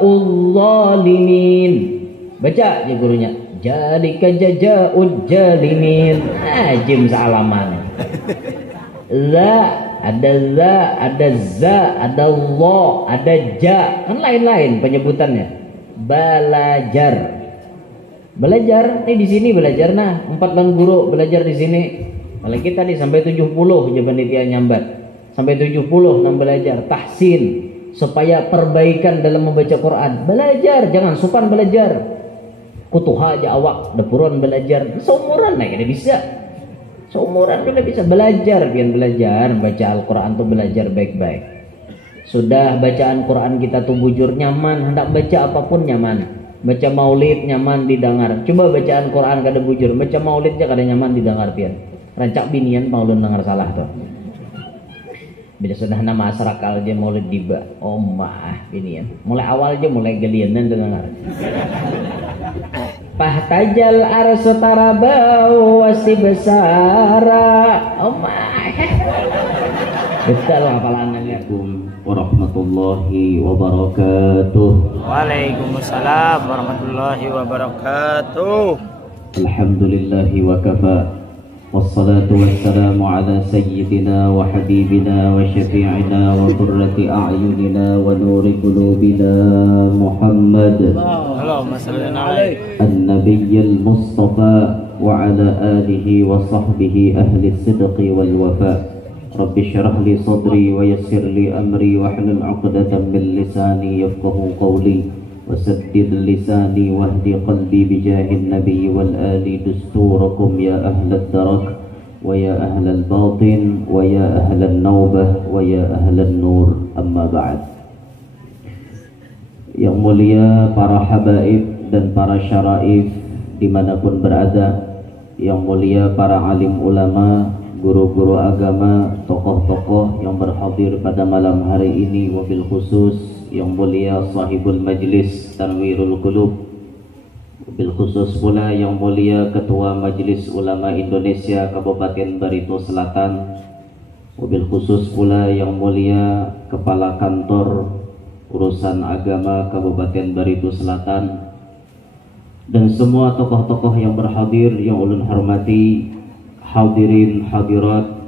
Uzzalimin. Baca aja gurunya. Jalika jajaul jalimin. Jim salaman. Za, ada za, ada za, ada lo, ada ja. Kan lain-lain penyebutannya. Belajar. Belajar, nih di sini belajar nah. 4 lan guru belajar di sini. Kalau kita nih sampai 70 aja panitia nyambat. Sampai 70 nang belajar tahsin supaya perbaikan dalam membaca Quran. Belajar, jangan supan belajar. Kutuha aja awak, depuron belajar. Seumuran nah kita bisa. Seumuran kita bisa belajar, biar belajar baca Al-Quran tuh belajar baik-baik. Sudah bacaan Quran kita tuh bujur nyaman, hendak baca apapun nyaman. Baca maulid nyaman didengar. Coba bacaan Quran kada bujur, baca maulidnya kada nyaman didengar pian. Rancak binian maulun dengar salah tuh. Bila sudah nama asrakal aja maulid diba. Oh mah binian. Mulai awal aja mulai gelianan dengar. Pahtajal arsu tarabau wasibsara. Oh mah. Betul hafalannya. Warahmatullahi wabarakatuh. Waalaikumsalam warahmatullahi wabarakatuh. Alhamdulillahi wa kafa. Wassalatu wassalamu ala sayyidina wa habibina wa syafi'ina wa qurrati a'yunina wa nuri qulubina Muhammad Allahumma shalli alaihi an-nabiyyil mustafa wa ala alihi wa sahbihi ahli sidqi wal wafa. Rabbi syrah li sadri wa yassir li amri wa hlul 'uqdatam min lisani yafqahu qawli wasaddid lisani wahdi qalbi bijahin nabi wal ali dusturakum ya ahlad darak wa ya ahlal batin wa ya ahlan naubah wa ya ahlan nur amma ba'd. Yang mulia para habaib dan para syaraif dimanapun berada, yang mulia para alim ulama, guru-guru agama, tokoh-tokoh yang berhadir pada malam hari ini, wabil khusus yang mulia sahibul majlis Tanwirul Qulub, wabil khusus pula yang mulia Ketua Majelis Ulama Indonesia Kabupaten Barito Selatan, wabil khusus pula yang mulia Kepala Kantor Urusan Agama Kabupaten Barito Selatan, dan semua tokoh-tokoh yang berhadir yang ulun hormati, hadirin hadirat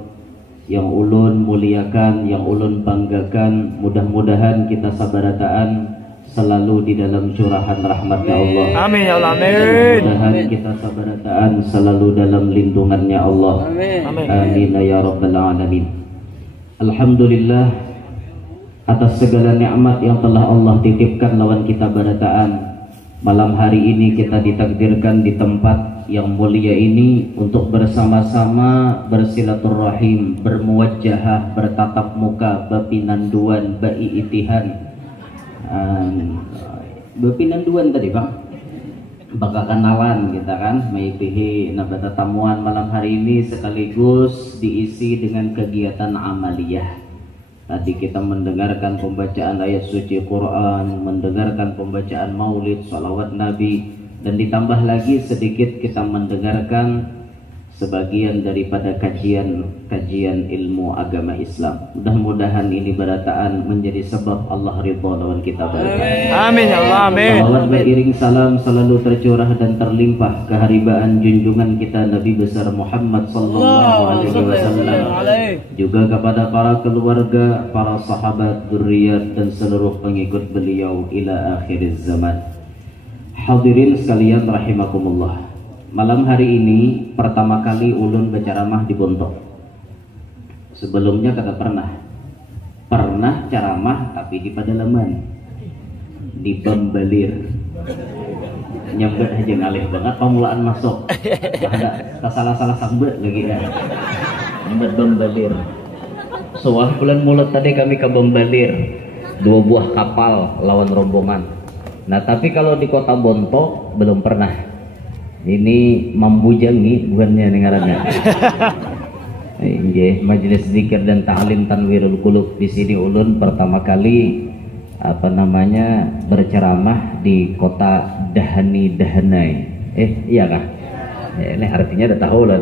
yang ulun muliakan, yang ulun banggakan. Mudah-mudahan kita sabarataan selalu di dalam curahan rahmat-Nya Allah. Amin ya Allah, amin. Mudah-mudahan kita sabarataan selalu dalam lindungannya Allah. Amin. Amin ya rabbal alamin. Alhamdulillah atas segala nikmat yang telah Allah titipkan lawan kita barataan. Malam hari ini kita ditakdirkan di tempat yang mulia ini untuk bersama-sama bersilaturahim, bermuwajjahah, bertatap muka, bepinanduan, beiitihan. Bepinanduan tadi Bang, bakal kenalan kita kan, maipihi nabata tamuan malam hari ini sekaligus diisi dengan kegiatan amaliyah. Tadi kita mendengarkan pembacaan ayat suci Quran, mendengarkan pembacaan maulid, salawat Nabi, dan ditambah lagi sedikit kita mendengarkan sebagian daripada kajian ilmu agama Islam. Mudah-mudahan ini barataan menjadi sebab Allah ridha lawan kita barataan. Amin ya Allah, amin. Salawat beriring salam selalu tercurah dan terlimpah keharibaan junjungan kita Nabi besar Muhammad sallallahu alaihi wasallam, juga kepada para keluarga, para sahabat, dzurriyyat dan seluruh pengikut beliau ila akhir zaman. Hadirin sekalian rahimakumullah. Malam hari ini pertama kali ulun berceramah di Bontok. Sebelumnya kata pernah ceramah tapi di pedalaman, di Bambalir. Nyambet aja ngalih banget pemulaan masuk. Ada salah sambet lagi ya. Nyambet Bambalir. Soal bulan mulut tadi kami ke Bambalir, 2 buah kapal lawan rombongan. Nah tapi kalau di kota Bontok belum pernah. Ini Mambujangi bukannya ngarannya. Nggih, majelis zikir dan ta'lim Tanwirul Qulub. Di sini ulun pertama kali berceramah di kota Dahani Dahanai. Iya kah? Ini artinya udah tahu lah.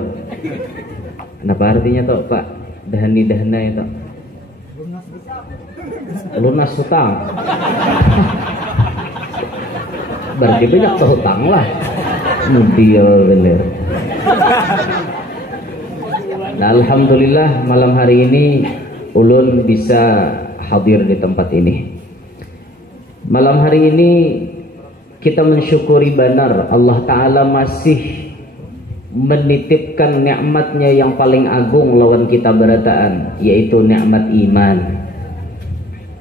Kenapa artinya toh Pak? Dahani Dahanai toh? Lunas hutang. berarti banyak hutang lah. Dia bener. Nah, alhamdulillah malam hari ini ulun bisa hadir di tempat ini. Malam hari ini kita mensyukuri benar Allah Ta'ala masih menitipkan nikmatnya yang paling agung lawan kita berataan, yaitu nikmat iman.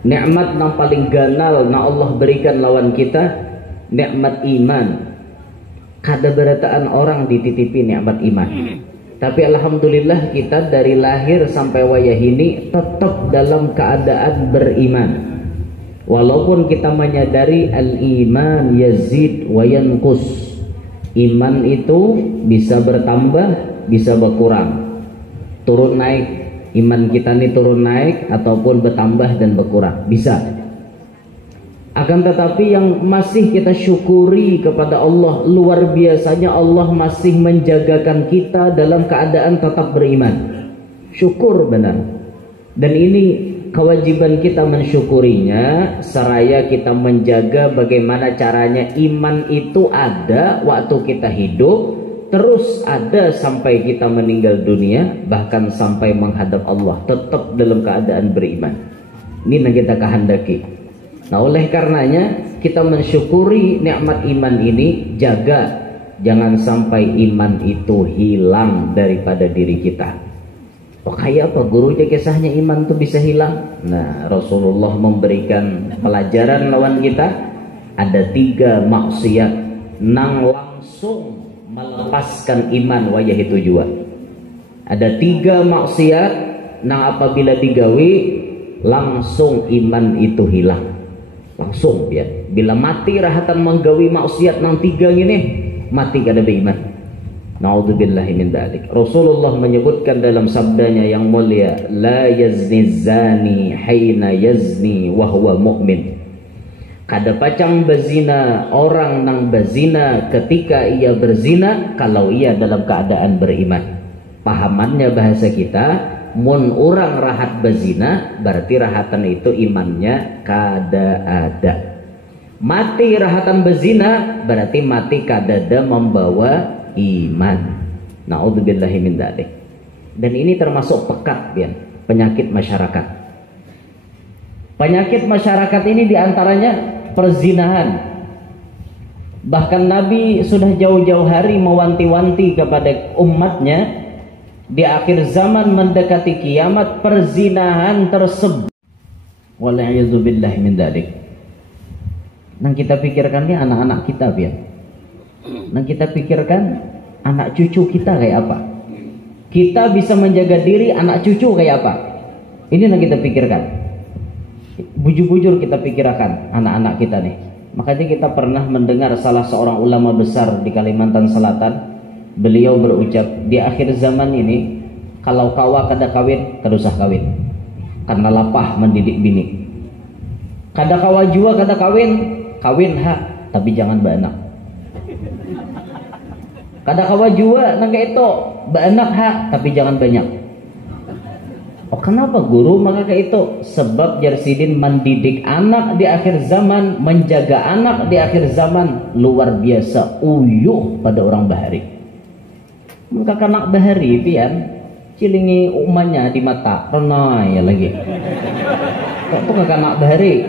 Nikmat yang paling ganal na Allah berikan lawan kita, nikmat iman. Kada berataan orang dititipi nikmat iman. Tapi alhamdulillah kita dari lahir sampai wayah ini tetap dalam keadaan beriman. Walaupun kita menyadari al-iman yazid wa yanqus. Iman itu bisa bertambah, bisa berkurang. Turun naik, iman kita ini turun naik ataupun bertambah dan berkurang, bisa. Akan tetapi yang masih kita syukuri kepada Allah, luar biasanya Allah masih menjagakan kita dalam keadaan tetap beriman. Syukur benar. Dan ini kewajiban kita mensyukurinya, seraya kita menjaga bagaimana caranya iman itu ada waktu kita hidup, terus ada sampai kita meninggal dunia, bahkan sampai menghadap Allah, tetap dalam keadaan beriman. Ini yang kita kehendaki. Nah, oleh karenanya kita mensyukuri nikmat iman ini, jaga jangan sampai iman itu hilang daripada diri kita. Oh, kayak apa gurunya kisahnya iman itu bisa hilang? Nah, Rasulullah memberikan pelajaran lawan kita. Ada 3 maksiat nang langsung melepaskan iman wayah itu juga. Ada 3 maksiat nang apabila digawi langsung iman itu hilang. Langsung ya. Bila mati rahatan menggawi maksiat nang 3 ini, mati kada beriman. Naudzubillahi min dzalik. Rasulullah menyebutkan dalam sabdanya yang mulia, la yazni zani haina yazni wa huwa mu'min. Kada pacang bezina orang nang bezina ketika ia berzina kalau ia dalam keadaan beriman. Pahamannya bahasa kita, mun orang rahat bezina berarti rahatan itu imannya kada ada. Mati rahatan bezina berarti mati kada ada membawa iman. Naudzubillahi min dzalik. Dan ini termasuk pekat ya, penyakit masyarakat. Penyakit masyarakat ini diantaranya perzinahan. Bahkan Nabi sudah jauh-jauh hari mewanti-wanti kepada umatnya, di akhir zaman mendekati kiamat perzinahan tersebar. Wala'iyadzubillahi min dzalik. Nang kita pikirkan ini anak-anak kita ya. Nang kita pikirkan anak cucu kita kayak apa. Kita bisa menjaga diri, anak cucu kayak apa. Ini yang kita pikirkan. Bujur-bujur kita pikirkan anak-anak kita nih. Makanya kita pernah mendengar salah seorang ulama besar di Kalimantan Selatan. Beliau berucap, di akhir zaman ini kalau kawa kada kawin, kada usah kawin. Karena lapah mendidik bini. Kada kawa jua kada kawin, kawin ha, tapi jangan beranak. Kada kawa jua nang itu beranak ha, tapi jangan banyak. Oh, kenapa guru maka kayak itu? Sebab Jarsidin mendidik anak di akhir zaman, menjaga anak di akhir zaman luar biasa uyuh pada orang bahari. Muka kanak bahari pian cilingi umanya di mata pernah ya lagi. Kok tuh kanak bahari.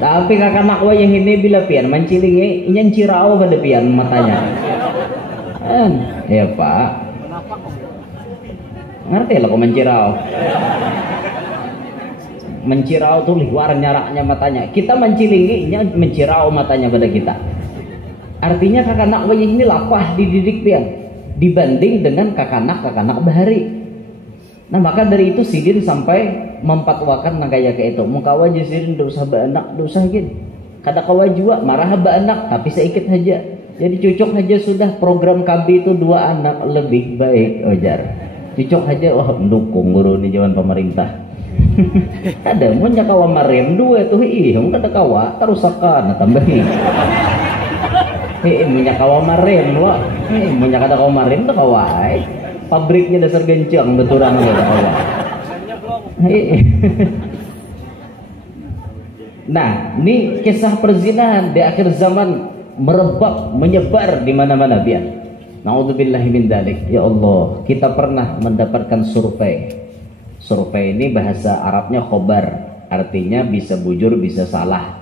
Tapi kakanak wayah ini bila pian mencilingi inyan cirau pada pian matanya. Ya Pak. Ngerti lah kok mencirau. Mencirau tuh luar nyaraknya matanya. Kita mencilinginya mencirau matanya pada kita. Artinya kakanak wayah ini lapah dididik pian dibanding dengan kakanak bahari. Nah maka dari itu Sidin sampai mempatwakan nang kayak itu. Mukawa Sidin dosa beranak dosa gin. Kada kawa jua marah beranak tapi sedikit saja. Jadi cucuk saja sudah program KB itu 2 anak lebih baik ojar. Cucuk saja wah mendukung guru ini jawan pemerintah. Ada mun kawa marem 2 tuh ih kada kawa terusakan tambahin. Minyak kawa marem lo. Minyak kada kawa marem tuh kawai. Pabriknya dasar gencang beturang kada kawa. Nah, ini kisah perzinahan di akhir zaman merebak, menyebar di mana-mana pian. Nauzubillahi min dzalik. Ya Allah, kita pernah mendapatkan survei. Survei ini bahasa Arabnya khobar, artinya bisa bujur, bisa salah.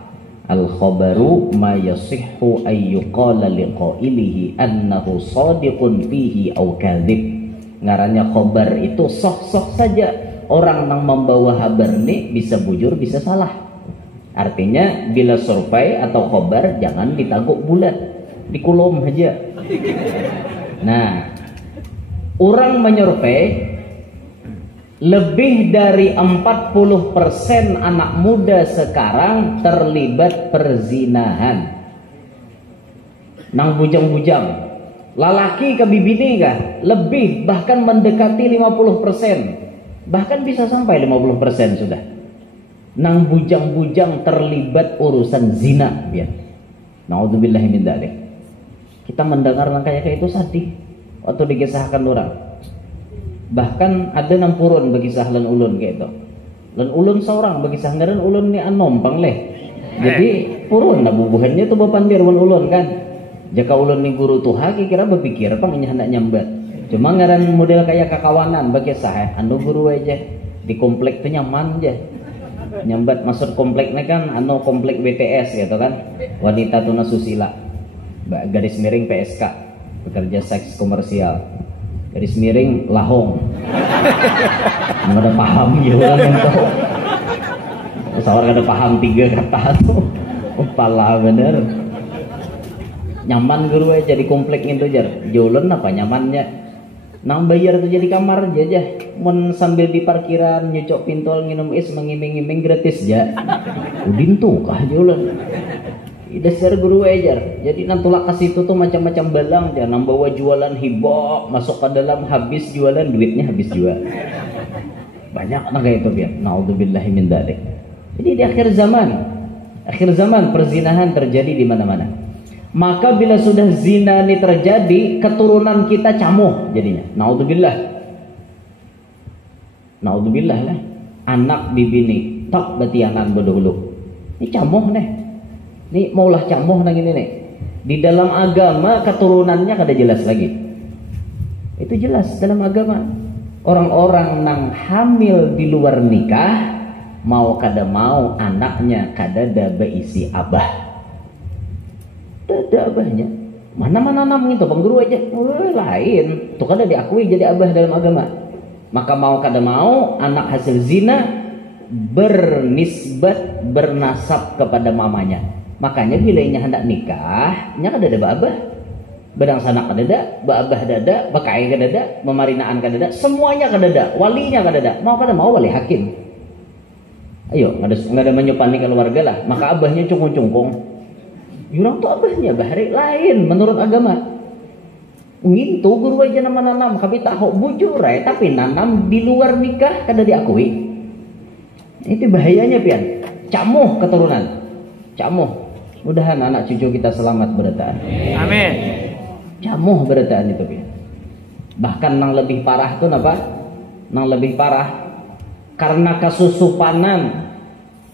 Al-khabaru ma yasihhu ayyuqala liqailihi annahu shadiqun fihi aw kadhib. Ngarannya khobar itu soh-soh saja. Orang yang membawa kabar ini bisa bujur, bisa salah. Artinya bila survei atau khobar jangan ditaguk bulat, dikulum aja. Nah, orang menyurvei lebih dari 40% anak muda sekarang terlibat perzinahan. Nang bujang-bujang, lalaki ke bibini kah? Lebih, bahkan mendekati 50%. Bahkan bisa sampai 50% sudah. Nang bujang-bujang terlibat urusan zina, ya. Nauzubillahi min dzalik. Kita mendengar kayak itu sedih waktu dikisahkan orang. Bahkan ada nang purun bagi sahlan ulun kayak itu. Lan ulun seorang bagi sahlan ulun ni anompang leh. Jadi purun nah bubuhannya tuh bapandir wan ulun kan. Jika ulun ni guru tuha kira berpikir pang nya hendak nyambat. Cuma ngaran model kayak kakawanan bagi sah anu guru aja di komplek tuh nyaman aja. Nyambat maksud kompleknya kan anu komplek BTS gitu kan. Wanita tuna susila. Garis miring PSK, pekerja seks komersial. Garis miring lahong. Nggak ada paham ya orang itu. Seorang nggak ada paham 3 kata tuh. Kepala bener. Nyaman guru aja di komplek itu jar. Jualan apa nyamannya? Nang bayar tuh jadi kamar aja. Mun sambil di parkiran nyucok pintol nginum es mengiming-iming gratis ya. Udin tuh kah jualan. Dasar guru ajar. Jadi nantulak kasih itu tuh macam-macam balang jangan bawa jualan hibok masuk ke dalam habis jualan duitnya habis jual. Banyak nang kayak itu biar. Nauzubillahi min dzalik. Jadi di akhir zaman perzinahan terjadi di mana-mana. Maka bila sudah zina ini terjadi, keturunan kita camuh jadinya. Naudzubillah lah. Anak bibini tak betianan bedulu. Ini camuh nih. Ini maulah camuh nang ini nih. Di dalam agama keturunannya kada jelas lagi. Itu jelas dalam agama. Orang-orang nang hamil di luar nikah mau kada mau anaknya kada ada beisi abah. Ada abahnya. Mana-mana nam itu bang guru aja. Lain. Tuh kada diakui jadi abah dalam agama. Maka mau kada mau anak hasil zina bernisbat bernasab kepada mamanya. Makanya bila inya hendak nikah, nya kada ada abah. Bedang sanak kada ada, abah dada, bakai kada ada, memarinaan kada ada, semuanya kada ada, walinya kada ada. Mau kada mau wali hakim. Ayo, nggak ada menyupani keluarga lah. Maka abahnya cungkung-cungkung. Jurang tuh abahnya bahari lain menurut agama. Ngintu guru aja nama nanam kami tahu bujur tapi nanam di luar nikah kada diakui. Itu bahayanya pian. Camuh keturunan. Camuh. Mudahan anak cucu kita selamat berataan. Amin. Camuh berataan itu pian. Bahkan nang lebih parah tuh apa? Nang lebih parah karena kasusupanan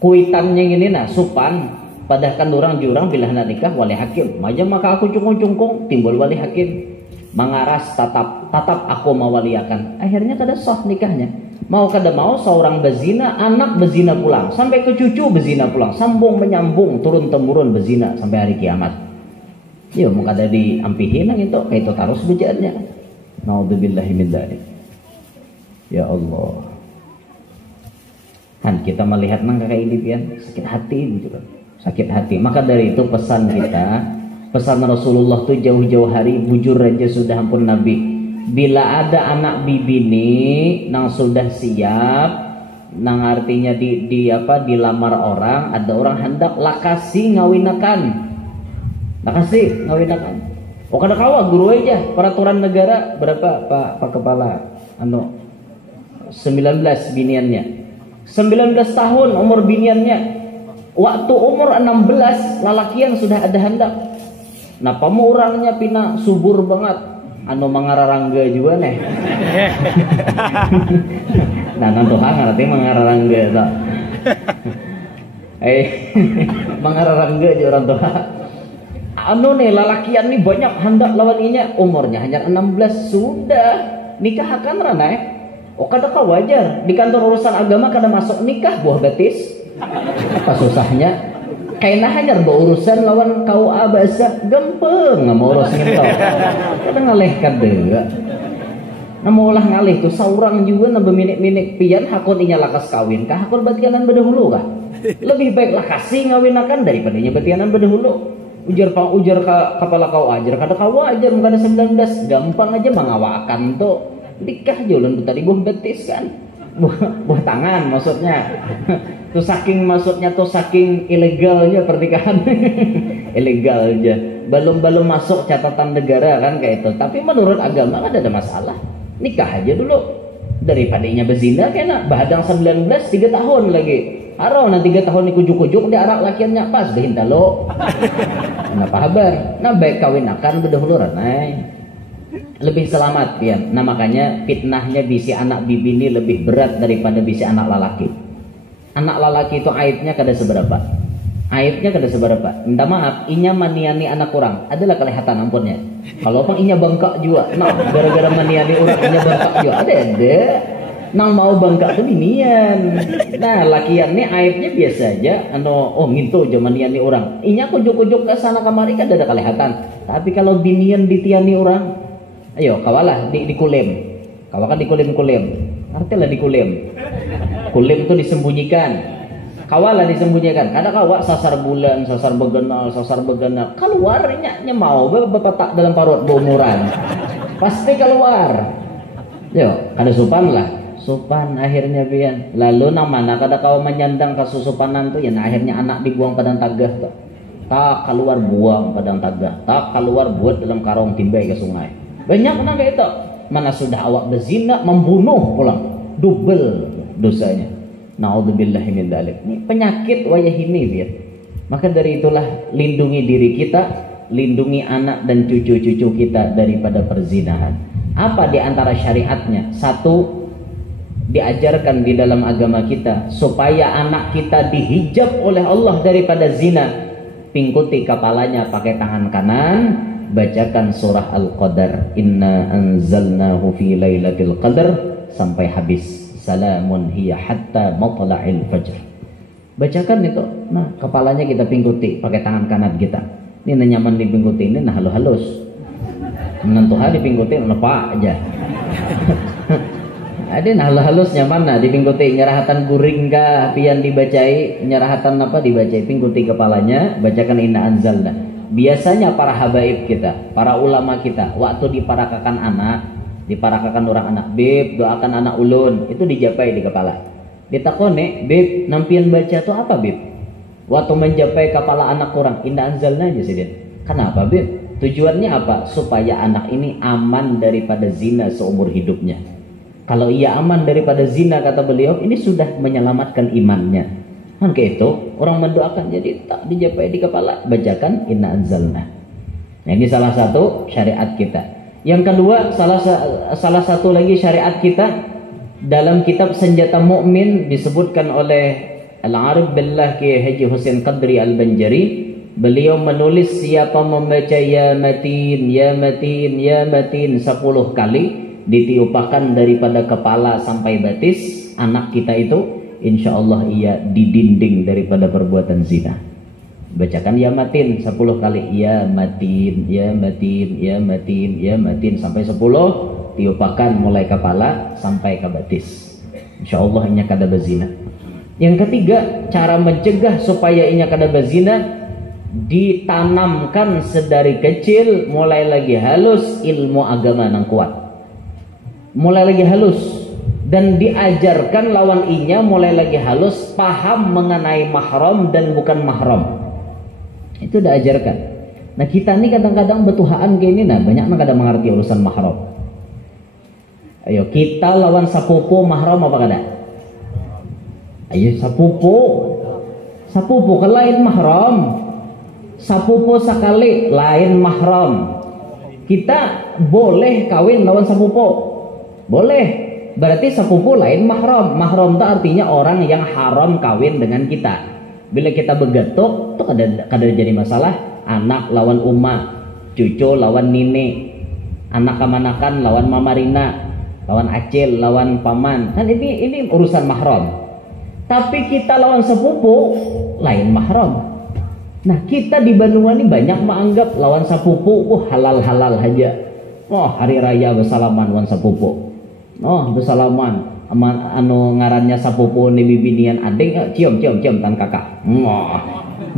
kuitannya ini nah supan. Padahal orang jurang bila hendak nikah wali hakim. Majam maka aku cungkung-cungkung timbul wali hakim. Mangaras tatap aku mawaliakan. Akhirnya kada sah nikahnya. Mau kada mau seorang bezina, anak bezina pulang, sampai ke cucu bezina pulang, sambung menyambung turun temurun bezina sampai hari kiamat. Yo mau kada diampihin nang itu, kayak itu terus bejaannya. Naudzubillahi min dzalik. Ya Allah. Kan kita melihat nang kayak ini pian sakit hati gitu kan. Sakit hati. Maka dari itu pesan kita, pesan Rasulullah tuh jauh-jauh hari bujur aja sudah ampun Nabi. Bila ada anak bibini nang sudah siap, nang artinya dilamar orang, ada orang hendak lakasi ngawinakan. Lakasi ngawinakan. Oh kada kawa guru aja peraturan negara berapa Pak Kepala 19 biniannya. 19 tahun umur biniannya. Waktu umur 16 lalakian sudah ada hendak. Nah pemurangnya pina subur banget. Anu mangararangga juga nih. Nah nanti ngerti mangararangga tak. Mangararangga juga orang tua. anu nih lalakian nih banyak hendak lawan inya, umurnya hanya 16 sudah nikah akan ranai. Oh kada ka wajar di kantor urusan agama kada masuk nikah buah betis. Apa susahnya? Kayaknya hanya berurusan lawan KUA bahasa gempeng nggak mau urus gitu. Kada ngalih kada. Nah mau ulah ngalih tuh saurang juga nambah minik-minik pian hakun inya lakas kawin kah hakun batianan berdahulu kah? Lebih baiklah kasih ngawinakan daripada inya batianan berdahulu. Ujar kepala kau ajar kada kau ajar muka ada 19 gampang aja mengawakan tuh nikah jualan tadi buah betis kan buah tangan maksudnya tuh saking ilegalnya pernikahan ilegal aja belum masuk catatan negara kan kayak itu tapi menurut agama kan ada masalah nikah aja dulu daripada inya berzina kena bahadang 19 3 tahun lagi harau nanti 3 tahun kujuk-kujuk dia arak lakiannya pas behinta lo kenapa kabar nah baik kawin akan berdahulu ranai lebih selamat ya nah makanya fitnahnya bisi anak bibi ini lebih berat daripada bisi anak lalaki itu aibnya kada seberapa minta maaf inya maniani anak kurang adalah kelihatan ampunnya kalau pang inya bengkak juga nah gara-gara maniani orang inya bengkak juga ada nang mau bangka tuh binian. Nah, lakian nih aibnya biasa aja. Ngintu zaman niani orang. Inya kujuk-kujuk ke sana kemari kan ada kelihatan. Tapi kalau binian ditiani orang, ayo kawalah dikulim. Kawakan dikulim. Artilah dikulim. Kulim itu disembunyikan. Kawalah disembunyikan. Kada kawa sasar bulan, sasar begenal. Keluarnya mau bapak tak dalam parut beumuran. Pasti keluar. Yo, kada sopan lah. Sopan akhirnya pian lalu nang mana kada kau menyandang kasusupanan tuh ya nah, akhirnya anak dibuang padang tagah tuh tak keluar buang padang tagah tak keluar buat dalam karung timbai ke sungai banyak nang kayak itu mana sudah awak berzina membunuh pulang double dosanya naudzubillahi min dzalik ini penyakit wayah ini pian maka dari itulah lindungi diri kita lindungi anak dan cucu-cucu kita daripada perzinahan apa di antara syariatnya satu diajarkan di dalam agama kita supaya anak kita dihijab oleh Allah daripada zina pingkuti kepalanya pakai tangan kanan bacakan surah Al-Qadar inna anzalnahu fi lailatul qadar sampai habis salamun hiya hatta matla'il fajr bacakan itu nah kepalanya kita pingkuti pakai tangan kanan kita ini nyaman dipingkuti ini nah halus menentuhan dipingkuti lepak aja ada nah halus nyaman nah dipingkuti nyerahatan guring kah pian dibacai nyerahatan apa dibacai pingkuti kepalanya bacakan inna anzalna biasanya para habaib kita para ulama kita waktu diparakakan orang anak beb doakan anak ulun itu dijapai di kepala ditakone beb nampian baca tuh apa beb waktu menjapai kepala anak orang inna anzalna aja sih dia kenapa beb tujuannya apa supaya anak ini aman daripada zina seumur hidupnya. Kalau ia aman daripada zina kata beliau ini sudah menyelamatkan imannya. Kan kayak itu orang mendoakan jadi tak dijapai di kepala bacakan inna anzalna. Nah, ini salah satu syariat kita. Yang kedua salah satu lagi syariat kita dalam kitab Senjata Mukmin disebutkan oleh Al-Arif Billah Kiai Haji Husain Qadri Al-Banjari beliau menulis siapa membaca ya matin 10 kali ditiupakan daripada kepala sampai batis anak kita itu insya Allah ia didinding daripada perbuatan zina. Bacakan ya matin 10 kali ya matin sampai 10 tiupakan mulai kepala sampai ke batis insya Allah inya kada berzina. Yang ketiga cara mencegah supaya inya kada berzina ditanamkan sedari kecil mulai lagi halus ilmu agama nang kuat mulai lagi halus dan diajarkan lawan inya mulai lagi halus paham mengenai mahram dan bukan mahram itu diajarkan. Nah kita ini kadang-kadang betuhaan kayak ini nah banyak nang kada mengerti urusan mahram. Ayo kita lawan sapupu mahram apa kada? Ayo sapupu kan lain mahram sapupu sekali lain mahram kita boleh kawin lawan sapupu boleh berarti sepupu lain mahram itu artinya orang yang haram kawin dengan kita bila kita begetuk itu kada jadi masalah anak lawan uma, cucu lawan nini, anak kemanakan lawan mamarina, lawan acil, lawan paman. Kan ini urusan mahram. Tapi kita lawan sepupu lain mahram. Nah, kita di Bandung ini banyak menganggap lawan sepupu halal-halal aja. Oh, hari raya bersalaman lawan sepupu. Oh, bersalaman anu ngarannya sapupu ni bibinian ading cium tan kakak.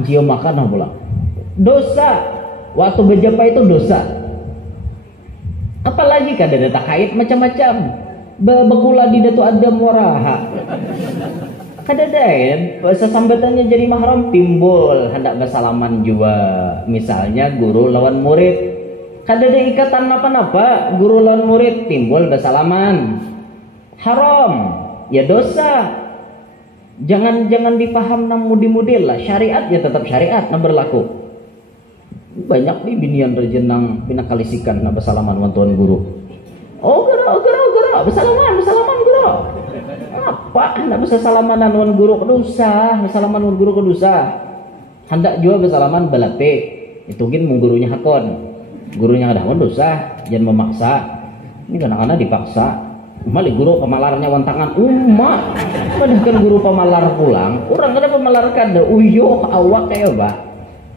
Cium makan pula. Dosa. Waktu berjumpa itu dosa. Apalagi kada data kait macam-macam. Bekula di datu adam waraha. Kada daen sesambatannya jadi mahram timbul hendak bersalaman juga. Misalnya guru lawan murid. Kada ada ikatan apa-apa, guru lawan murid timbul bersalaman. Haram, ya dosa. Jangan dipaham nam mudi-mudi lah. Syariat ya tetap syariat nah berlaku. Banyak nih binian rejenang pinakalisikan nah bersalaman wan tuan guru. Oh guru, bersalaman guru. Apa hendak bersalaman wan guru kedosa, bersalaman wan guru kedosa. Hendak juga bersalaman balate. Itu gin mung gurunya hakon. Gurunya ada dosa, jangan memaksa. Ini kadang-kadang dipaksa. Mali guru pemalarnya wan tangan umat. Padahal guru pemalar pulang, orang kada pemalar kada uyuh awak kayak ba.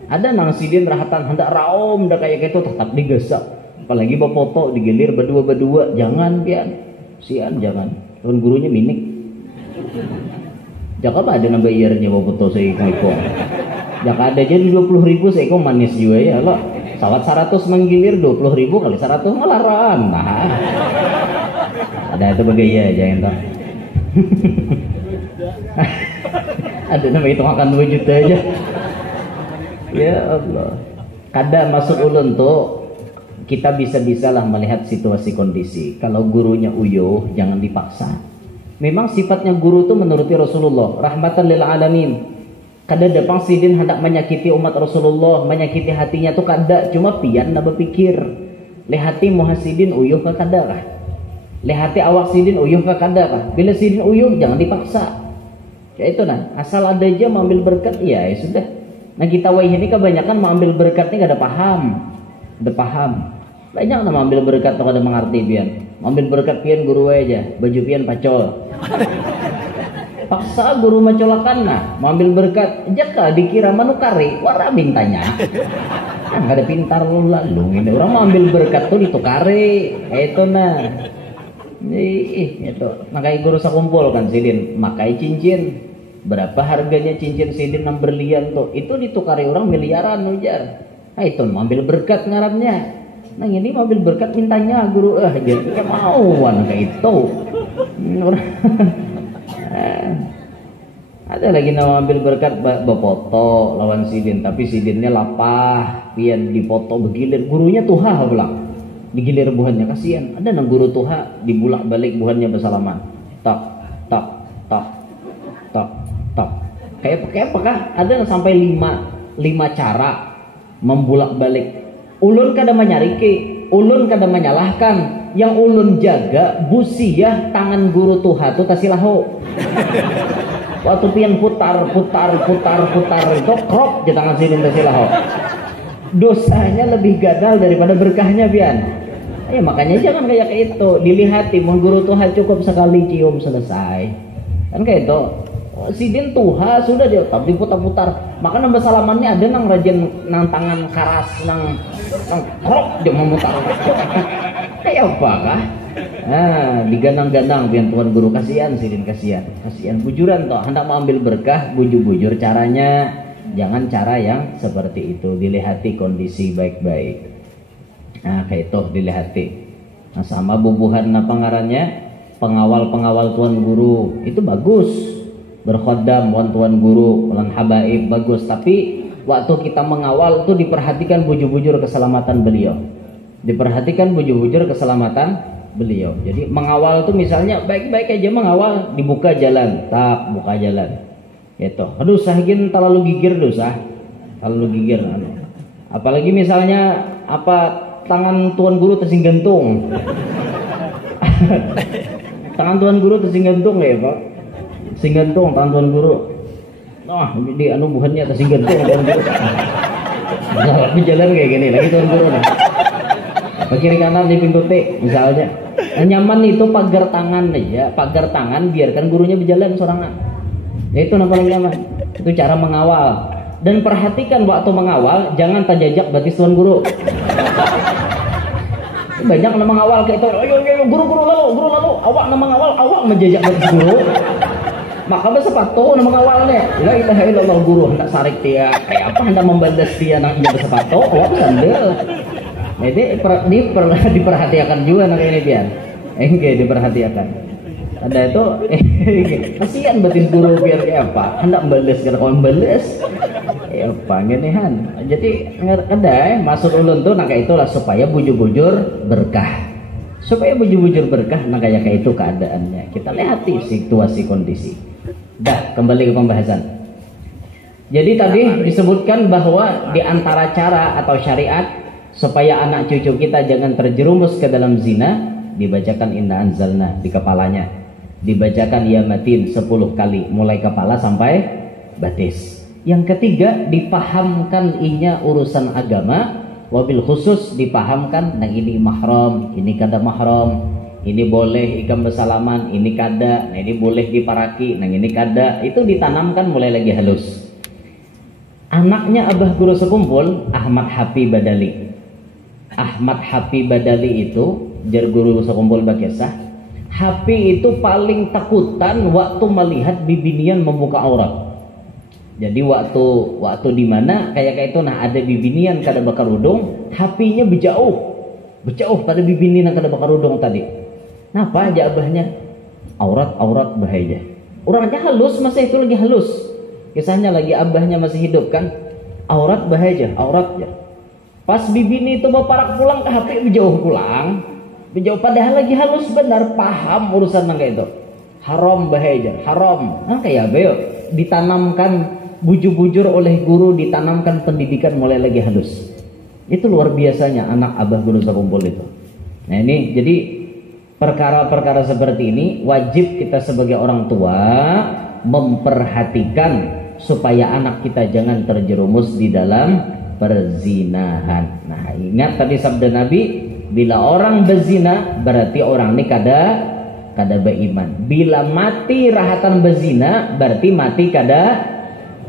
Ada nang sidin rahatan hendak raom dah kayak gitu tetap digesak. Apalagi bapak digilir berdua-berdua, jangan pian. Sian jangan. Tuan gurunya minik. Jaka ada nambah iyarnya bapak saya iko. Jaka ada jadi 20.000 saya iko manis juga ya lo. Sawat 100 menggilir 20.000 kali 100 ngelaran. Nah. Ada itu bagaya aja yang tahu. Ada nama itu makan 2 juta aja. Ya Allah. Kada masuk ulun tuh kita bisa-bisalah melihat situasi kondisi. Kalau gurunya uyuh jangan dipaksa. Memang sifatnya guru itu menuruti Rasulullah, rahmatan lil alamin. Kada dapang sidin hendak menyakiti umat Rasulullah, menyakiti hatinya tuh kada, cuma pian na berpikir. Le hati muhasidin uyuh ka kada kah? Le hati awak sidin uyuh ka kada kah? Bila sidin uyuh jangan dipaksa. Ya itu nah, asal ada aja mengambil berkat ya sudah. Nah kita wai ini kebanyakan mengambil berkatnya kada paham. Kada paham. Banyak nah mengambil berkat tuh kada mengerti pian. Mengambil berkat pian guru aja, baju pian pacol. Paksa guru macolakan nah, mengambil berkat jaka dikira manukari wara bintanya. Kan kada pintar lalu ini orang mengambil berkat tuh ditukari. Itu nah. Itu makai guru sakumpul kan sidin makai cincin berapa harganya cincin sidin 6 berlian tuh itu ditukari orang miliaran ujar. Nah itu ambil berkat ngarapnya. Nah ini ambil berkat mintanya guru jadi kemauan kayak itu. Ada lagi nama ambil berkat befoto lawan sidin tapi sidinnya lapah pian dipoto begilir gurunya tuha pulang. Digilir buhannya kasihan. Ada nang guru tuha dibulak balik buhannya bersalaman. Tak. Kayak apakah ada sampai 5 cara membulak balik. Ulun kada menyariki, ulun kada menyalahkan. Yang ulun jaga busiyah tangan guru tuha tu tasilahu. Waktu pian putar itu krop di tangan sidin tasilahu. Dosanya lebih gadal daripada berkahnya pian. Ya makanya jangan kayak itu, dilihati mau guru Tuhan cukup sekali cium selesai. Kan kayak itu. Sidin Tuhan sudah dia tapi putar-putar. Maka nambah salamannya ada nang rajin nang tangan keras nang krok dia memutar. Kayak apa kah? Nah, diganang-ganang pian tuan guru kasihan sidin kasihan bujuran toh hendak mengambil berkah bujur-bujur caranya. Jangan cara yang seperti itu, dilihati kondisi baik-baik. Nah kayak itu dilihati. Nah sama bubuhan apa ngarannya pengawal tuan guru itu bagus, berkhodam tuan guru ulang habaib bagus. Tapi waktu kita mengawal itu diperhatikan bujur-bujur keselamatan beliau. Diperhatikan bujur-bujur keselamatan beliau. Jadi mengawal itu misalnya baik-baik aja mengawal, dibuka jalan, tak buka jalan. Itu. Aduh sahin terlalu gigir dosa. Terlalu gigir apalagi misalnya apa tangan tuan guru tersinggantung. Tangan tuan guru tersinggantung ya, Pak. Singgantung tangan tuan guru. Nah, di buhannya tersinggantung tuan guru. Nah, berjalan kayak gini lagi tuan guru nih. Kiri kanan di pintu T misalnya. Nah, nyaman itu pagar tangan aja, pagar tangan biarkan gurunya berjalan sorangan. Ya itu yang paling nyaman. Itu cara mengawal. Dan perhatikan waktu mengawal, jangan tajajak batis tuan guru. Banyak yang mengawal kayak itu, ayo guru lalu, awak nama mengawal, awak menjajak batis guru. Maka bersepatu nama mengawalnya. La ilaha illallah guru hendak sarik dia, kayak apa hendak membalas dia nang iya bersepatu, awak sandal. Jadi diperhatikan juga nang ini pian. Enggak diperhatikan. Ada itu kasihan batis guru biar kayak apa hendak membalas kalau membalas ya apa genehan. Jadi kedai maksud ulun tuh nah kayak itulah supaya bujur-bujur berkah, supaya bujur-bujur berkah nah kayak itu keadaannya. Kita lihat situasi kondisi. Dah kembali ke pembahasan. Jadi tadi disebutkan bahwa di antara cara atau syariat supaya anak cucu kita jangan terjerumus ke dalam zina, dibacakan inna anzalna di kepalanya, dibacakan ya matin 10 kali mulai kepala sampai batis. Yang ketiga dipahamkan inya urusan agama, wabil khusus dipahamkan nah ini mahram, ini kada mahram, ini boleh ikam bersalaman, ini kada, nah ini boleh diparaki, nah ini kada. Itu ditanamkan mulai lagi halus. Anaknya Abah Guru Sekumpul Ahmad Hafi Badali. Ahmad Hafi Badali itu jar Guru Sekumpul Bakesah, Hafi itu paling takutan waktu melihat bibinian membuka aurat. Jadi waktu di mana kayak itu nah ada bibinian kada bakar udung, Hafinya berjauh pada bibinian yang kada bakar udung tadi. Napa aja abahnya? Aurat bahaya. Orangnya halus, masa itu lagi halus. Kisahnya lagi abahnya masih hidup kan. Aurat bahaya, auratnya. Pas bibini itu baparak pulang ke Hafi berjauh pulang. Berjauh padahal lagi halus benar, paham urusan nang kayak itu. Haram bahaya, haram. Nah kayak apa yuk? Ditanamkan bujur-bujur oleh guru, ditanamkan pendidikan mulai lagi halus. Itu luar biasanya anak Abah Guru Sekumpul itu. Nah ini jadi perkara-perkara seperti ini wajib kita sebagai orang tua memperhatikan supaya anak kita jangan terjerumus di dalam perzinahan. Nah ingat tadi sabda Nabi, bila orang berzina berarti orang ini kada beriman. Bila mati rahatan berzina berarti mati kada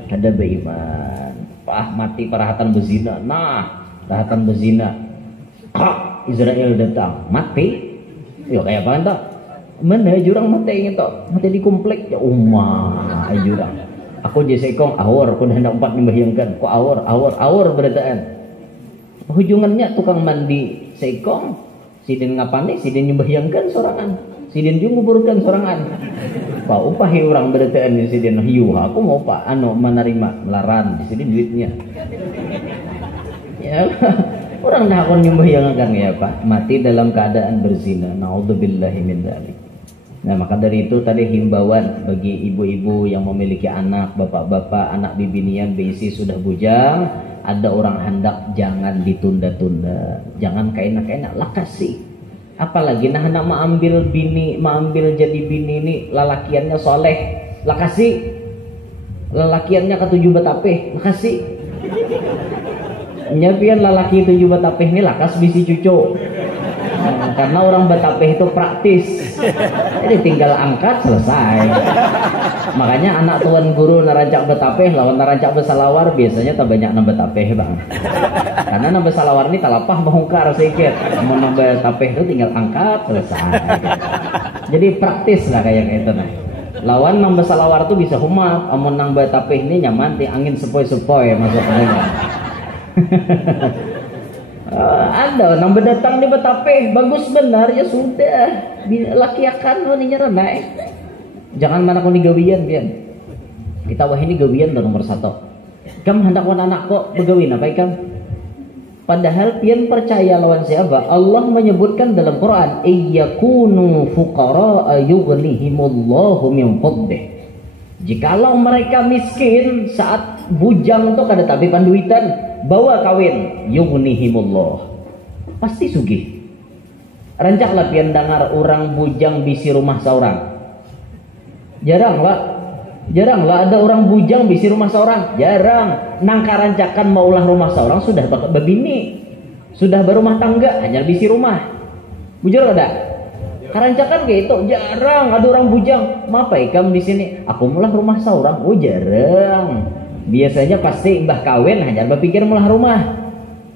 beriman. Mati perahatan berzina. Nah, rahatan berzina. Israel datang, mati. Yo kayak apa entah? Mana jurang mati itu? Mati di komplek ya umah jurang. Aku je sekong awor, aku dah hendak 4 membayangkan. Ku awor berataan. Hujungannya tukang mandi sekong, sidin ngapane, sidin membayangkan sorangan. Sidin juga nguburkan sorangan. Pak upahi orang berataan di sidin hiu, aku mau pak menerima melaran di sini duitnya. Ya, orang dah akan membayangkan ya pak, mati dalam keadaan berzina. Naudzubillahi min dzalik. Nah maka dari itu tadi himbauan bagi ibu-ibu yang memiliki anak, bapak-bapak, anak bibinian berisi sudah bujang, ada orang hendak jangan ditunda-tunda, jangan kainak-kainak lah kasih. Apalagi nah hendak mengambil jadi bini ini lalakiannya soleh, lah kasih. Lalakiannya ketujuh batapeh, lah kasih. Nyapian lalaki 7 batapeh ini lakas bisi cucu. Karena orang Batapeh itu praktis, jadi tinggal angkat selesai. Makanya anak tuan guru narancak Batapeh lawan narancak besalawar biasanya tak banyak nambah Batapeh bang. Karena nambah salawar ini talapah menghungkar sedikit, mau nambah Batapeh itu tinggal angkat selesai. Jadi praktis lah kayak gitu nah. Lawan nambah salawar itu bisa humat, amun nambah Batapeh ini nyaman, angin sepoi-sepoi masuknya. Ada nambah datang di Batapeh bagus benar ya sudah laki akan waninya renai. Jangan mana kau gawian pian. Kita wah ini gawian nomor 1. Kam hendak wan anak kok begawin apa ikam? Padahal pian percaya lawan siapa? Allah menyebutkan dalam Quran iyyakunu fuqara yughnihimullahu min fadlih. Jikalau mereka miskin saat bujang itu kada tapi panduitan, bawa kawin yughnihimullah, pasti sugih. Rancaklah pian dengar orang bujang bisi rumah seorang. Jarang lah. Jarang lah ada orang bujang bisi rumah seorang. Jarang. Nang karancakan maulah rumah seorang sudah berbini. Sudah berumah tangga hanya bisi rumah. Bujur ada? Karancakan kayak itu jarang ada orang bujang. Mapa ikam di sini? Aku mulah rumah seorang. Oh jarang. Biasanya pasti mbah kawin hanya berpikir mulah rumah.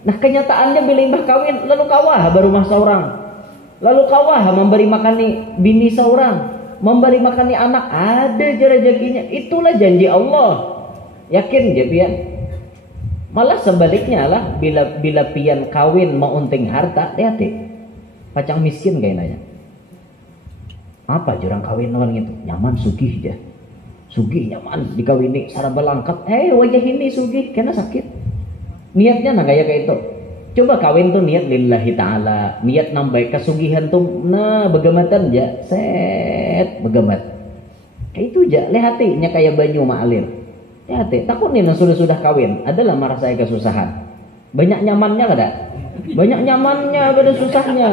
Nah kenyataannya bila mbah kawin lalu kawah berumah seorang. Lalu kawah memberi makani bini seorang. Memberi makani anak ada rezekinya. Itulah janji Allah. Yakin je pian. Malah sebaliknya lah bila pian kawin mau unting harta, hati. Pacang miskin kayaknya. Apa jurang kawin orang itu? Nyaman sugih aja. Sugih nyaman dikawini saraba langkat. Wajah ini sugih kena sakit. Niatnya nah kayak itu. Coba kawin tuh niat lillahi ta'ala. Niat nambah kesugihan tuh nah begamatan aja. Set begamat. Kayak itu aja. Lihatinya kayak banyu ma'alir. Lihati. Takut nih sudah kawin. Adalah merasa kesusahan. Banyak nyamannya kada? Banyak nyamannya pada susahnya.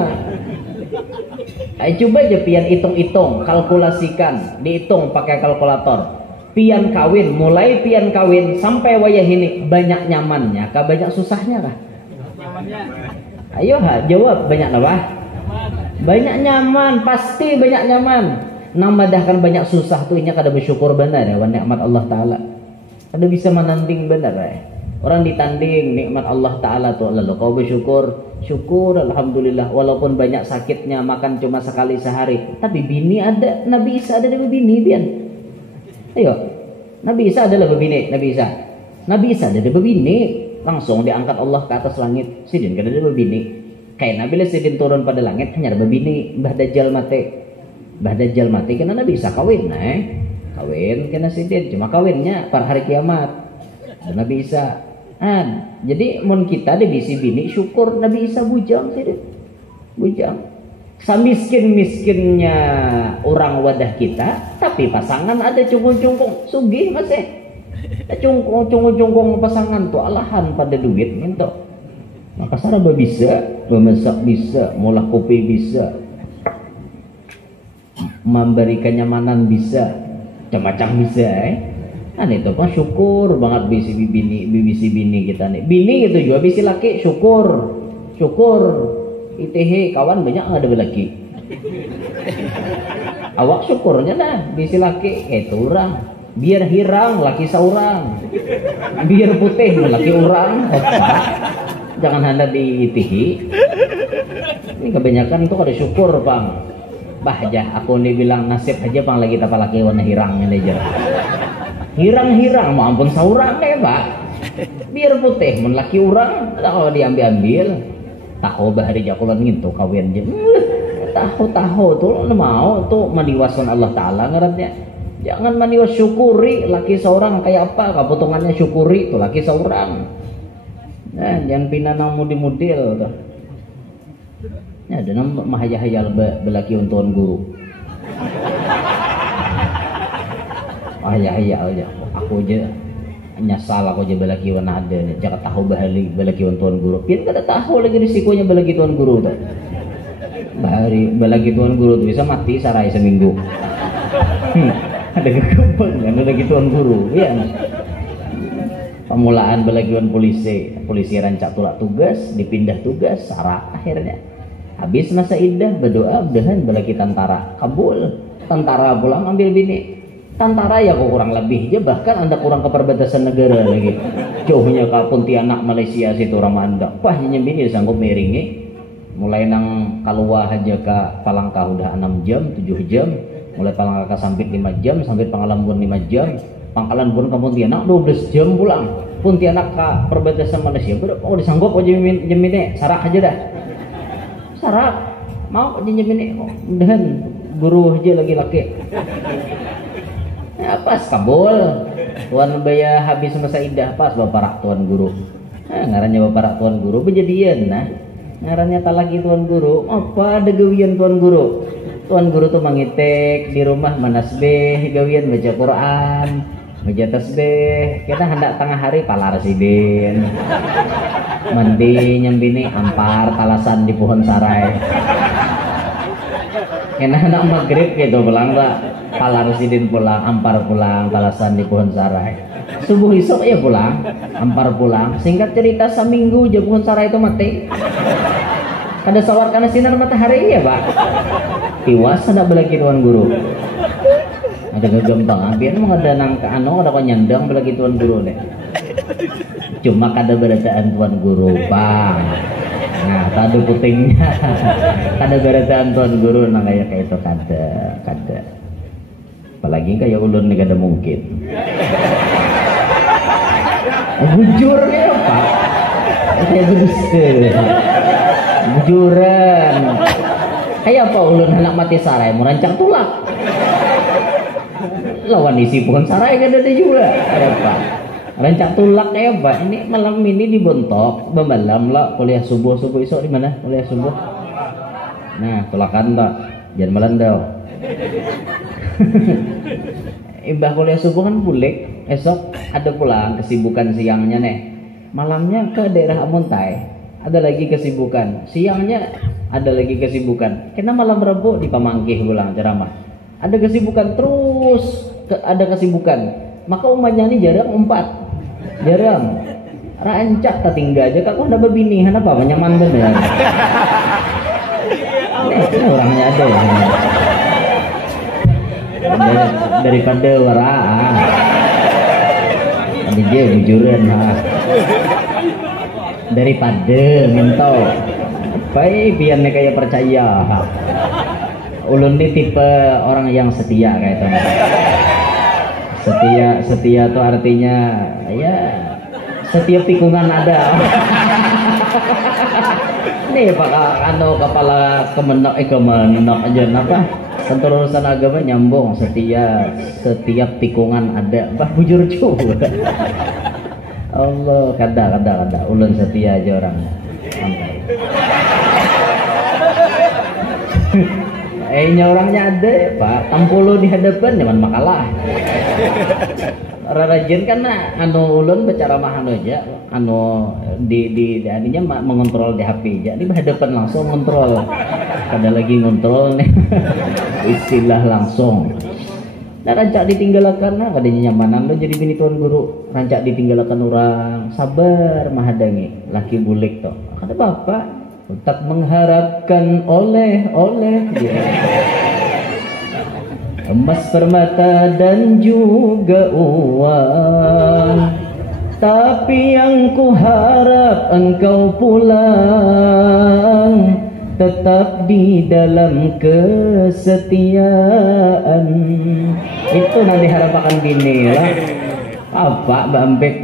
Coba aja pian hitung-hitung. Kalkulasikan. Dihitung pakai kalkulator. Pian kawin. Mulai pian kawin sampai wayah ini. Banyak nyamannya. Kah banyak susahnya kah? Ayo jawab banyak apa? Banyak nyaman, pasti banyak nyaman. Namadahkan banyak susah tuh inya kada bersyukur benar ya nikmat Allah Taala. Kada bisa menanding benar ya. Orang ditanding nikmat Allah Taala tuh lalu kau bersyukur, syukur alhamdulillah walaupun banyak sakitnya makan cuma sekali sehari. Tapi bini ada, Nabi Isa ada dari bini pian. Ayo. Nabi Isa adalah bini, Nabi Isa. Nabi Isa ada dari bini. Langsung diangkat Allah ke atas langit. Sidin kada ada bini. Kayak Nabi Sidin turun pada langit hanya ada bini. Mbah Dajjal mati. Mbah Dajjal mati kena Nabi bisa kawin kawin kena Sidin. Cuma kawinnya pada hari kiamat. Dan Nabi Isa. Jadi mun kita di bisi bini syukur Nabi Isa bujang Sidin. Bujang. Semiskin-miskinnya orang wadah kita, tapi pasangan ada cungkung-cungkung. Sugih masih. Cungkung pasangan tuh alahan pada duit minta. Maka saraba bisa, memasak bisa, molah kopi bisa, memberi kenyamanan bisa, macam-macam bisa itu kan syukur banget bisi bini kita nih. Bini gitu juga bisi laki syukur. ITH kawan banyak ada laki. Awak syukurnya dah bisi laki itu orang. Biar hirang laki seorang, biar putih laki orang. Jangan hendak diitihi. Ini kebanyakan itu ada syukur bang. Bahja aku nih bilang nasib aja bang lagi tapa laki warna hirangnya aja. Hirang mau ampun seorang pak. Biar putih mun laki orang, kalau diambil tahu bahari jakulan gitu kawin aja. Tahu tuh mau tuh maniwasan Allah Taala ngarannya. Jangan maniwas syukuri laki seorang kayak apa kepotongannya syukuri tuh laki seorang. Nah, jangan pinanang mudi-mudil tuh. Ya, dan mahaya-hayal belaki untuan guru. Mahaya-hayal aja. Aku aja nyasal aku aja belaki wana ada. Jangan tahu belaki untuan guru. Pian kada tahu lagi risikonya belaki tuan guru tuh. Bahari belaki tuan guru tuh bisa mati sarai seminggu. Ada kekempeng kan ada gituan guru ya. Pemulaan belagian polisi rancak tolak tugas dipindah tugas sarah akhirnya habis masa iddah berdoa mudahan belagi tentara kabul tentara pulang ambil bini tentara ya kok kurang lebih aja bahkan anda kurang ke perbatasan negara lagi jauhnya ke Pontianak Malaysia situ Ramanda wah bini sanggup miringi mulai nang Kalua aja ke Palangka udah 6 jam 7 jam mulai Palangka Sampit 5 jam, sampai Pangalambun 5 jam, Pangkalan Bun ke Pontianak 12 jam pulang. Pontianak ke perbatasan Malaysia, oh disanggup aja jemine, sarak aja dah. Sarak, mau aja jemine, dan guru aja laki-laki. Pas kabul, tuan baya habis masa iddah pas bapak tuan guru. Ngarannya bapak tuan guru kejadian, ngarannya talaki tuan guru, apa ada gawian tuan guru? Tuan guru tuh mangitek di rumah manasbeh gawian baca Quran baca tasbih kita hendak tengah hari pala residen mandi nyembini ampar talasan di pohon sarai Enak-enak maghrib gitu pulang lah. Pala Residin pulang, Ampar pulang, Talasan di Pohon Sarai. Subuh isuk ya pulang, Ampar pulang. Singkat cerita seminggu je Pohon Sarai itu mati. Kada sawar karena sinar matahari ya pak. Tiwas ada belagi tuan guru. Ada gegembang, biar mau ada nangka ada kau nyandang belagi tuan guru deh. Cuma kada berataan tuan guru bang. Nah, tadi putingnya, kada berataan tuan guru, nah kayak itu kada. Apalagi kayak ulun nih kada mungkin. Bujur ya pak, kayak bujuran. Kayak apa ulun anak mati sarai, mau rancang tulak. Lawan isi pohon sarai kada ada juga, ada pak. Rancak tulak ya pak, ini malam ini dibontok, malam lah kuliah subuh isok di mana kuliah subuh. Nah tulakan tak, jangan melandau. Ibah kuliah subuh kan bulik, esok ada pulang kesibukan siangnya nih. Malamnya ke daerah Amuntai, ada lagi kesibukan. Siangnya ada lagi kesibukan. Karena malam Rabu di Pamangkih pulang ceramah. Ada kesibukan terus, ada kesibukan. Maka umatnya ini jarang jarang rancak tak tinggal aja kak udah berbini apa banyak mandan ya ini orangnya ada ya daripada waraan dia bujuran daripada mentau baik biarnya kayak percaya ulun ini tipe orang yang setia kayak itu. Setia tuh artinya ya setiap tikungan ada. Nih pak kepala kemenok aja apa tentu urusan agama nyambung setiap tikungan ada bah bujur juga. Allah kada ulun setia aja orang. Orangnya ada pak tampulu di hadapan zaman makalah rajin karena ulun berceramah aja di aninya mengontrol di HP jadi berhadapan langsung kontrol kada lagi ngontrol nih istilah langsung nah rancak ditinggalkan nah kadanya nyamanan lo jadi bini tuan guru rancak ditinggalkan orang sabar mahadangi laki bulik toh kata bapak tak mengharapkan oleh dia. Emas permata dan juga uang, tapi yang ku harap engkau pulang tetap di dalam kesetiaan. Itu nanti harapan bini lah. Apa Mbak Ambek?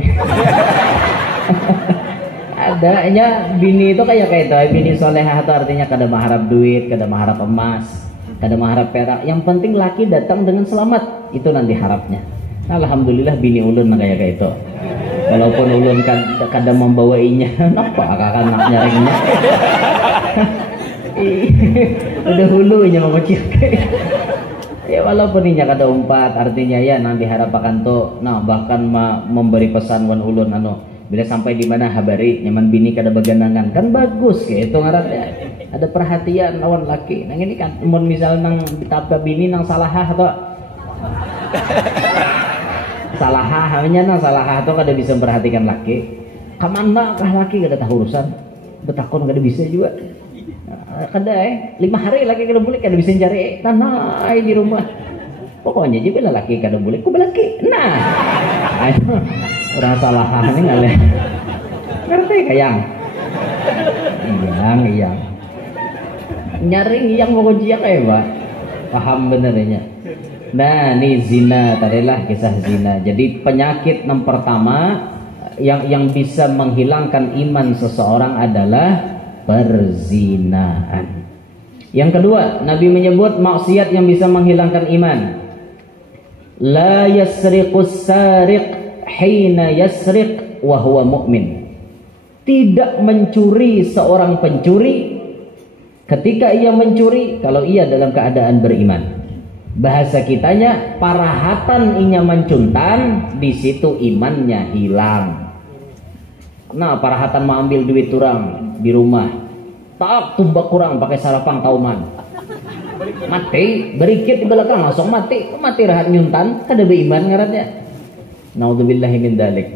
Adanya bini itu kayak itu bini solehah itu artinya kada mengharap duit, kada mengharap emas, kada mengharap perak. Yang penting laki datang dengan selamat, itu nanti harapnya. Alhamdulillah bini ulun kayak itu. Walaupun ulun kada membawainya, napa akan nak nyaringnya. Udah hulunya mengecil. Ya walaupun inya kada umpat, artinya ya nanti harapakan tuh. Nah bahkan memberi pesan wan ulun bila sampai di mana habari nyaman bini kada beganangan kan bagus kayak itu ngarannya ada perhatian lawan laki nang ini kan misal nang tapa bini nang salahah atau salahah hanya nang salahah atau kada bisa memperhatikan laki kamana kah laki kada tahu urusan betakon kada bisa juga kada 5 hari laki kada boleh kada bisa cari tanah di rumah pokoknya juga laki kada boleh ku belaki nah orang salah ini ngalih ngerti kayang iyang nyaring iyang mau kunciak pak paham benernya nah ini zina tadilah kisah zina jadi penyakit yang pertama yang bisa menghilangkan iman seseorang adalah perzinahan. Yang kedua Nabi menyebut maksiat yang bisa menghilangkan iman la yasriqus sariq hina yasriq wa huwa mu'min. Tidak mencuri seorang pencuri ketika ia mencuri kalau ia dalam keadaan beriman. Bahasa kitanya parahatan inya mencuntan di situ imannya hilang. Nah parahatan mau ambil duit orang di rumah tak tumbak kurang pakai sarapang tauman Mati, berikit di belakang langsung mati rahat nyuntan, kada beriman ngarannya. Naudzubillahi min dzalik.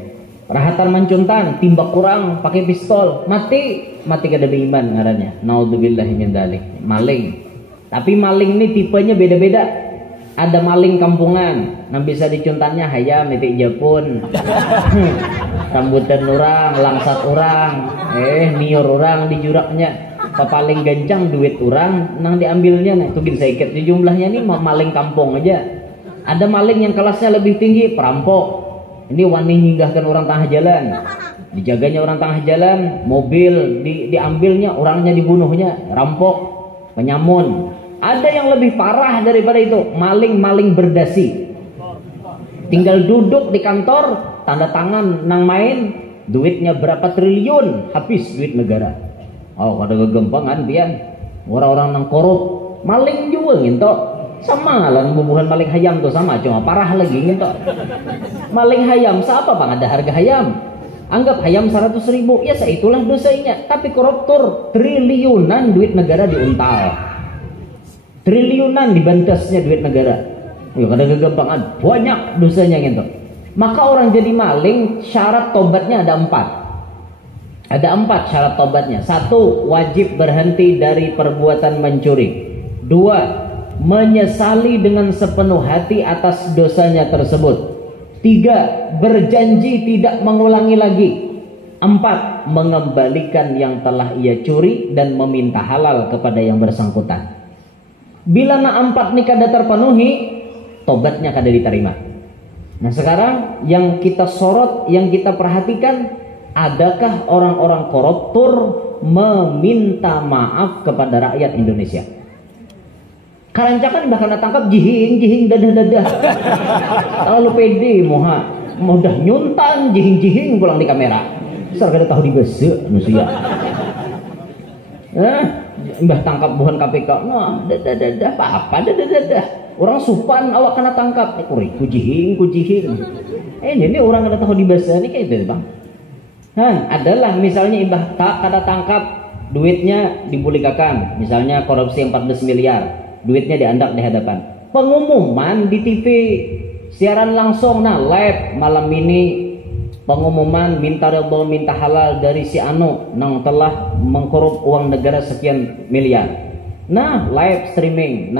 Rahatan mencuntan, timbak kurang pakai pistol, mati kada beriman ngarannya. Naudzubillahi min dzalik. Maling. Tapi maling ini tipenya beda-beda. Ada maling kampungan, yang bisa dicuntannya hayam titik Japun. Rambutan orang, langsat orang, nior orang di juraknya. Paling gancang duit orang nang diambilnya nih. Tuh bisa ikat di jumlahnya nih maling kampung aja. Ada maling yang kelasnya lebih tinggi, perampok. Ini wani hinggahkan orang tengah jalan. Dijaganya orang tengah jalan, mobil diambilnya, orangnya dibunuhnya, rampok, penyamun. Ada yang lebih parah daripada itu, maling berdasi. Tinggal duduk di kantor, tanda tangan nang main, duitnya berapa triliun, habis duit negara. Oh, kada kegempangan pian. Orang-orang nang korup, maling juga nginto. Sama lah bubuhan maling hayam tuh sama, cuma parah lagi nginto. Maling hayam, siapa bang ada harga hayam? Anggap hayam 100.000, ya seitulah dosanya. Tapi koruptor triliunan duit negara diuntal. Triliunan dibantasnya duit negara. Ya kada kegempangan, banyak dosanya nginto. Maka orang jadi maling, syarat tobatnya ada 4. Ada 4 syarat tobatnya. 1. Wajib berhenti dari perbuatan mencuri. 2. Menyesali dengan sepenuh hati atas dosanya tersebut. 3. Berjanji tidak mengulangi lagi. 4. Mengembalikan yang telah ia curi dan meminta halal kepada yang bersangkutan. Bila 4 ini kada terpenuhi, tobatnya kada diterima. Nah sekarang yang kita sorot, yang kita perhatikan, adakah orang-orang koruptor meminta maaf kepada rakyat Indonesia? Karancakan bahkan tangkap jihing dadah. Terlalu pede mudah nyuntan jihing pulang di kamera. Besar kada tahu dibesek manusia. Mbah tangkap buhan KPK. Nah, dadah apa dadah. Orang supan awak kena tangkap. Ku jihing. Ini orang kada tahu dibesek ini kayak itu, Bang. Adalah misalnya ibah kada tangkap, duitnya dibulikakan, misalnya korupsi 14 miliar, duitnya diandak di hadapan. Pengumuman di TV, siaran langsung, live malam ini pengumuman minta redha minta halal dari si Anu nang telah mengkorup uang negara sekian miliar. Live streaming.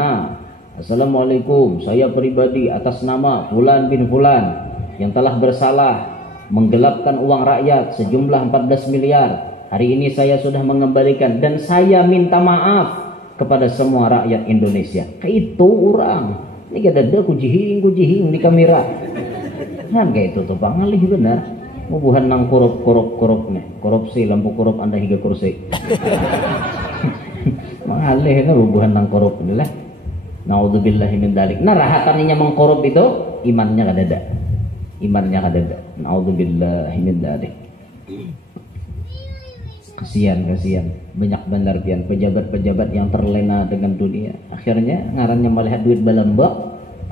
Assalamualaikum, saya pribadi atas nama Fulan bin Fulan yang telah bersalah menggelapkan uang rakyat sejumlah 14 miliar. Hari ini saya sudah mengembalikan dan saya minta maaf kepada semua rakyat Indonesia. Kayak itu orang. Ini kada ku jihing di kamera. Kayak itu tuh Bang ngalih benar. Mubuhan nang korup nih. Korupsi lampu korup Anda hingga kursi. Mengalih na mubuhan nang korup inilah. Naudzubillahi min dzalik. Rahatannya mengkorup itu imannya kada ada. Naudzubillahi min dzalik. Kasihan banyak benar pian pejabat-pejabat yang terlena dengan dunia. Akhirnya ngarannya melihat duit belembak.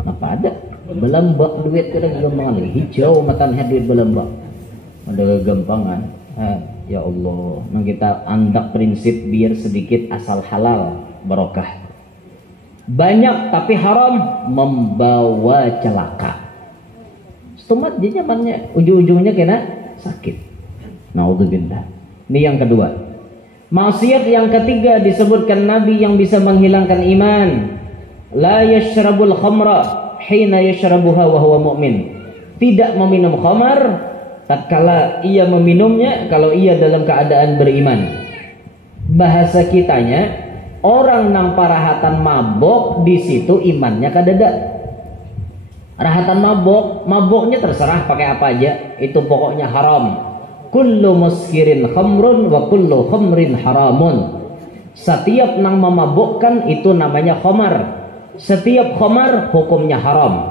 Apa ada belembak duit kada gampangan hijau matanya duit belembak. Ada gampangan. Ya Allah, nang kita andak prinsip biar sedikit asal halal barokah. Banyak tapi haram membawa celaka. Stomat dia nyamannya, ujung-ujungnya kena sakit. Naudzubillah. Ini yang kedua. Maksiat yang ketiga disebutkan Nabi yang bisa menghilangkan iman. La yashrabul khamra hina yashrabuha wa huwa mu'min. Tidak meminum khamar tatkala ia meminumnya kalau ia dalam keadaan beriman. Bahasa kitanya, orang nang parahatan mabok di situ imannya kadada. Rahatan maboknya terserah pakai apa aja, itu pokoknya haram. Kullu muskirin khamrun wa kullu khamrin haramun. Setiap nang memabukkan itu namanya khamar. Setiap khamar hukumnya haram.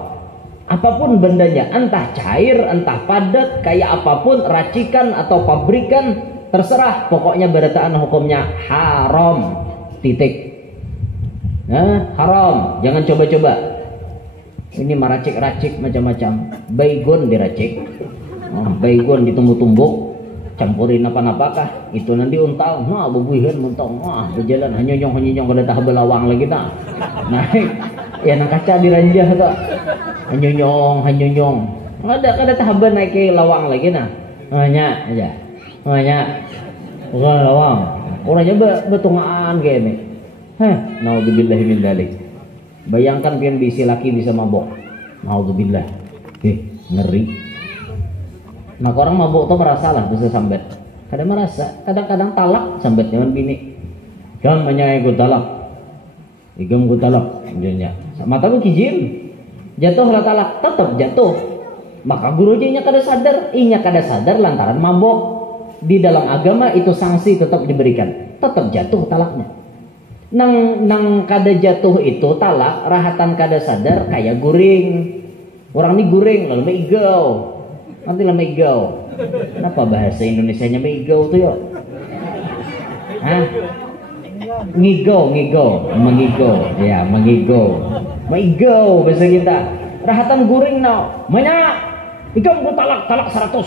Apapun bendanya, entah cair, entah padat, kayak apapun, racikan atau pabrikan, terserah. Pokoknya berataan hukumnya haram. Titik. Haram. Jangan coba-coba. Ini meracik-racik macam-macam. Baygon diracik. Baygon ditumbuk-tumbuk. Campurin apa-apakah itu nanti untal bubuihan muntong berjalan hanyonyong kada tah belawang lagi naik ya nang kaca diranjah tuh hanyonyong ada tahaban naik ke lawang lagi nah hanya aja bukan lawang orangnya betungaan kayak ini naudzubillahi min dzalik. Bayangkan pian bisi laki bisa mabok, naudzubillah ngeri. Maka orang mabok tuh merasa lah bisa sambat, kadang-kadang talak sambat dengan bini kan menyai gue talak igam gue talak jadinya mata gue kijim jatuh lah talak tetap jatuh. Maka gurunya kada sadar lantaran mabok. Di dalam agama itu sanksi tetap diberikan, tetap jatuh talaknya. Nang kada jatuh itu talak rahatan kada sadar kayak guring. Orang ini guring lalu meigau. Nanti lah meigau. Kenapa bahasa Indonesianya meigau tuh ya? Hah? Ngigau. Ya, meigau bahasa kita. Rahatan guring now. Banyak. Ikam gue talak 100.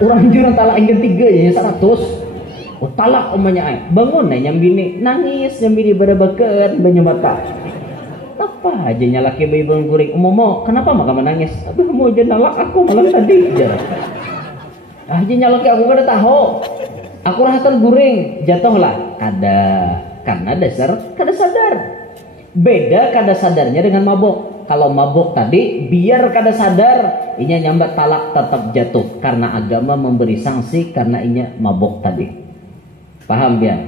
Orang jurang talak yang ketiga ya 100. Oh talak omanya bangun nyambini nangis nyambini barabakan banyak mata. Apa aja nyalaki bayi bangun guring mau kenapa maka menangis? Aduh mau aja nalak aku malam tadi aja. Aja nyalaki aku kada tahu. Aku rahatan guring jatuhlah karena dasar kada sadar. Beda kada sadarnya dengan mabok. Kalau mabok tadi biar kada sadar inya nyambat talak tetap jatuh karena agama memberi sanksi karena inya mabok tadi. Paham ya?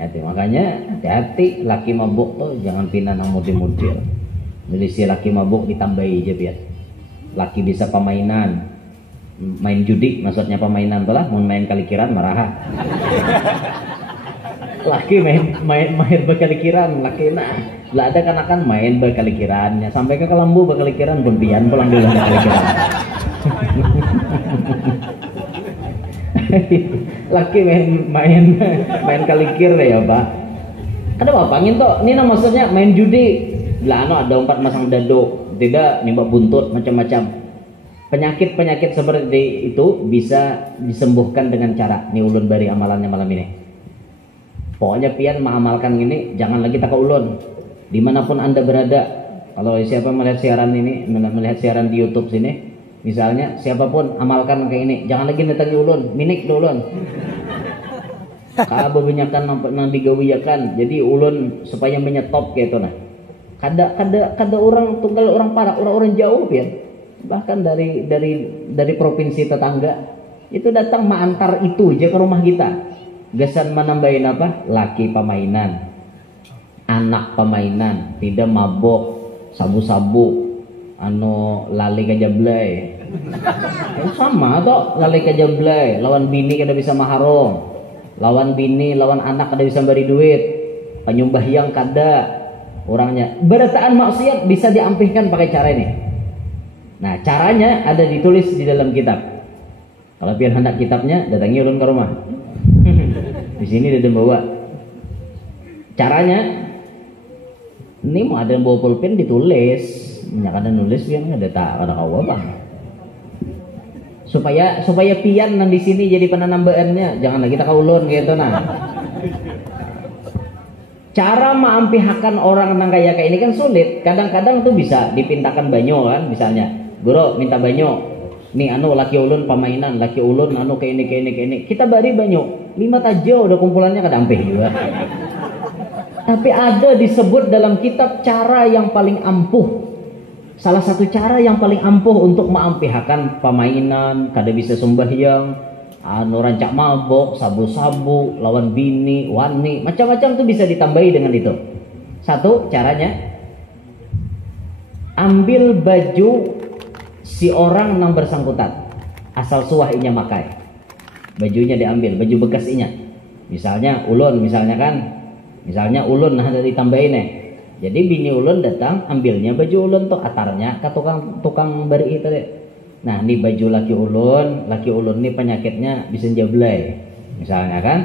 Itu makanya hati-hati laki mabok tuh jangan pindah nang mudil-mudil. Milisi laki mabok ditambahi aja biar. Laki bisa pemainan. Main judi maksudnya pemainan tuh lah mau main kalikiran marah. Laki main berkalikiran laki nah. Lah ada kan main berkalikirannya sampai ke kelambu berkalikiran pun pian pulang dulu berkalikiran. Laki main kalikir ya Pak. Ada apa angin toh? Ini maksudnya main judi. Lah ada 4 masang dado, tidak nimbak buntut macam-macam. Penyakit seperti itu bisa disembuhkan dengan cara ni ulun bari amalannya malam ini. Pokoknya pian mengamalkan ini jangan lagi tak ulun. Dimanapun Anda berada, kalau siapa melihat siaran di YouTube sini, misalnya siapapun amalkan kayak ini, jangan lagi datangi ulun, minik ulun. Kaba banyakan nang digawiakan, jadi ulun supaya menyetop kayak itu nah. Kada orang tunggal orang parah, orang jauh ya. Bahkan dari provinsi tetangga itu datang mengantar itu aja ke rumah kita. Gasan menambahin apa? Laki pemainan. Anak pemainan, tidak mabok, sabu-sabu, lali ke jablay. Sama toh, lali ke jablay, lawan bini kada bisa maharong. Lawan bini, lawan anak kada bisa beri duit. Penyumbahyang kada orangnya. Berataan maksiat bisa diampihkan pakai cara ini. Nah, caranya ada ditulis di dalam kitab. Kalau pian hendak kitabnya, datangi ulun ke rumah. Di sini ada bawa. Caranya ini mau ada yang bawa pulpen ditulis, ada nulis yang ada tak ada kau bang. Supaya pian nang di sini jadi penanambaannya, jangan lagi tak ulun gitu nah. Cara mengampihakan orang nang kayak ini kan sulit. Kadang-kadang tuh bisa dipintakan banyo kan, misalnya, guru minta banyo. Nih laki ulun pemainan, laki ulun kayak ini. Kita bari banyo, 5 tajo udah kumpulannya kadampih juga. Tapi ada disebut dalam kitab cara yang paling ampuh. Salah satu cara yang paling ampuh untuk mengampihakan pemainan, kada bisa sembahyang, rancak mabok, sabu-sabu, lawan bini, wani, macam-macam tuh bisa ditambahi dengan itu. Satu caranya, ambil baju si orang yang bersangkutan, asal suah inya makai. Bajunya diambil, baju bekas inya. Misalnya ulun, misalnya ulun ada ditambahin nih. Jadi bini ulun datang ambilnya baju ulun tuh atarnya ke tukang bari itu deh. Nah, ini baju laki ulun nih penyakitnya bisa jablay. Misalnya kan.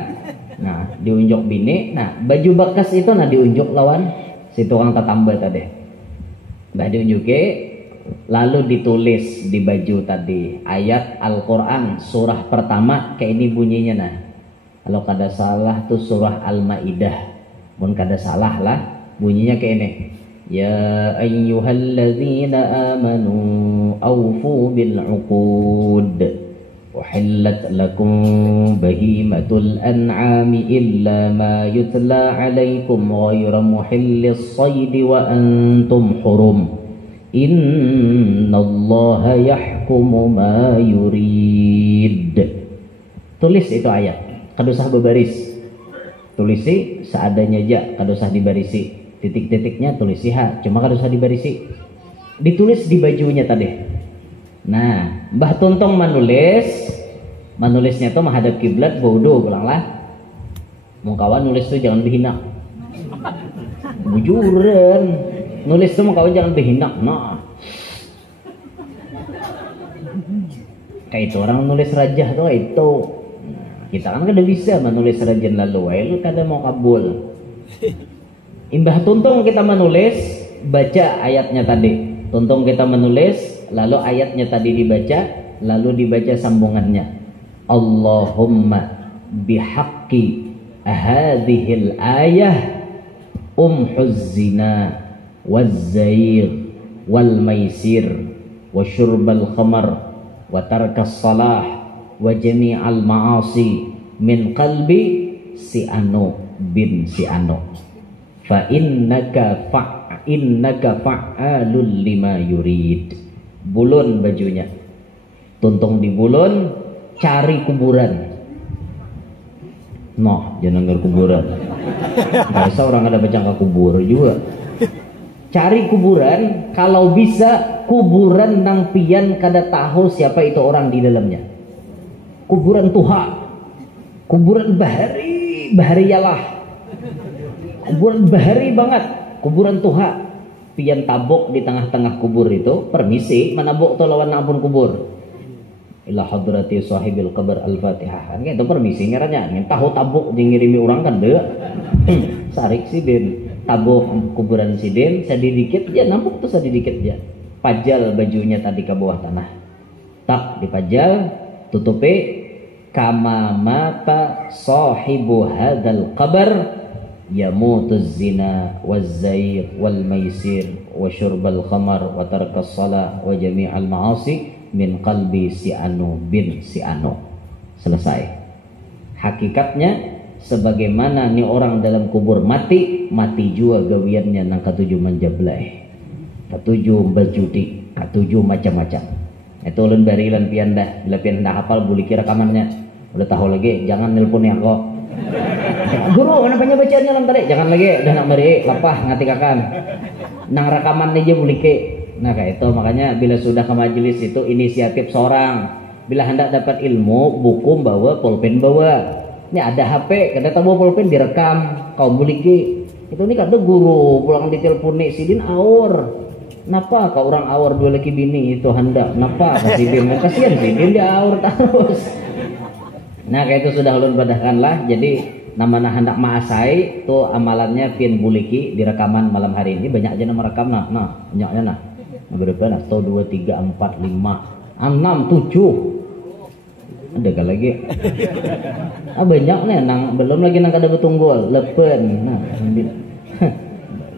Nah, diunjuk bini. Nah, baju bekas itu diunjuk lawan si tukang tetamba tadi. Nah, diunjuke lalu ditulis di baju tadi ayat Al-Qur'an surah pertama kayak ini bunyinya nah. Kalau kada salah tuh surah Al-Maidah. Mun kada salah lah Bunyinya kayak ini. Ya ayyuhalladzina amanu awfu bil uqud. Uhillat lakum bahimatul an'ami illa ma yutla alaikum ghayra muhillis saydi wa antum hurum. Innallaha yahkumu ma yurid. Tulis itu ayat. Kada usah berbaris. Tulisi seadanya aja, kada usah dibarisi. Titik-titiknya tulisi ha, cuma kada usah dibarisi. Ditulis di bajunya tadi. Nah, Mbah Tuntong menulisnya tuh menghadap kiblat, bodoh pulanglah. Mau kawan nulis tuh jangan dihina. Bujuran. Nulis tuh mau kawan jangan dihina. Nah. Kayak itu orang nulis rajah tuh itu. Kita kan kada bisa menulis rajin lalu, lu kada mau kabul. Imbah Tuntong kita menulis, baca ayatnya tadi. Tuntong kita menulis, lalu ayatnya tadi dibaca, lalu dibaca sambungannya. Allahumma bihaqqi hadhil ayah umhuz zina waz-zair wal maisir wa syurbal khamar wa tarkas salah wa jami'al ma'asi min qalbi si anu bin si anu. Fa innaka fa'alul lima yurid. Bulun bajunya. Tuntung di bulun, cari kuburan. Noh, jangan ngar kuburan. Biasa orang ada baca kubur juga. Cari kuburan, kalau bisa kuburan nang pian kada tahu siapa itu orang di dalamnya. Kuburan tuha, kuburan bahari yalah. Kuburan bahari banget, kuburan tuha. Pian tabok di tengah-tengah kubur itu, permisi, menabok tu lawan ampun kubur. Ila hadrati sahibil qabr al-Fatihah. Kan itu permisi ngaranya, ngin tahu tabok ngirimi orang kan deh. Sarik sidin, tabok kuburan sidin, sedikit aja nampuk tuh sedikit aja. Pajal bajunya tadi ke bawah tanah. Tak dipajal, tutupi kama mata sahibu hadzal qabr yamutuz zina waz-zair wal maisir wa syurbal khamar wa tarkas salah wa jami'al ma'asi min qalbi si anu bin si anu. Selesai. Hakikatnya sebagaimana nih orang dalam kubur mati juga gawiannya nang katujuh menjablai, katujuh berjudi, katujuh macam-macam. Itu ulun bari lan pian dah, bila pian dah hafal boleh kira rekamannya. Udah tahu lagi, jangan nelpon yang kok. Guru, kenapa bacanya lan tadi? Jangan lagi, udah nak beri lapah ngatikakan. Nang rekaman aja boleh ke. Nah kayak itu makanya bila sudah ke majelis itu inisiatif seorang. Bila hendak dapat ilmu, buku bawa, pulpen bawa. Ini ada HP, kada tahu pulpen direkam, kau boleh ke. Itu nih kata guru pulang diteleponi sidin aur. Napa kau orang aur dua laki bini itu hendak? Napa kasih bin? Kasihan sidin dia aur terus. Nah kayak itu sudah ulun badahkanlah. Jadi nama hendak maasai itu amalannya pian buliki di rekaman malam hari ini banyak aja nama rekam nah banyaknya nah berapa nah 1 2 3 4 5 6 7 ada kan lagi banyak nih nang belum lagi nang kada betunggul lepen nah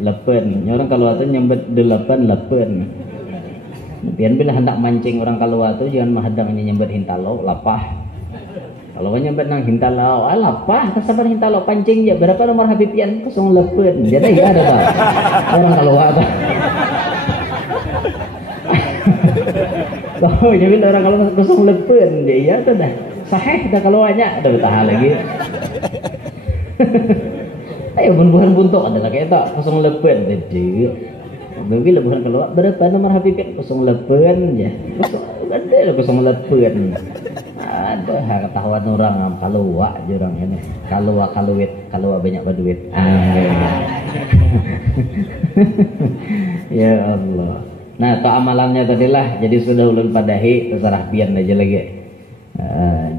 lepen orang kalau itu nyambet 8 pian bila hendak mancing orang kalau itu jangan menghadangnya nyambet hintalo lapah. Kalau nyampe nang hintalau, alapah kasabar hintalau pancing ya berapa nomor Habibian 08. Jadi ya ada tak orang kalau apa. Oh jadi orang kalau 08 dia ya tu dah sahih dah kalau banyak ada bertahan lagi. Ayo bukan buntuk adalah kayak tak 08 jadi. Bagi lebuhan keluar berapa nomor Habibian 08 ya. Ada 08. Ada ketahuan orang kalau wak jurang ini kalau banyak berduit ya Allah. Nah to amalannya tadilah jadi sudah ulun padahi terserah pian aja lagi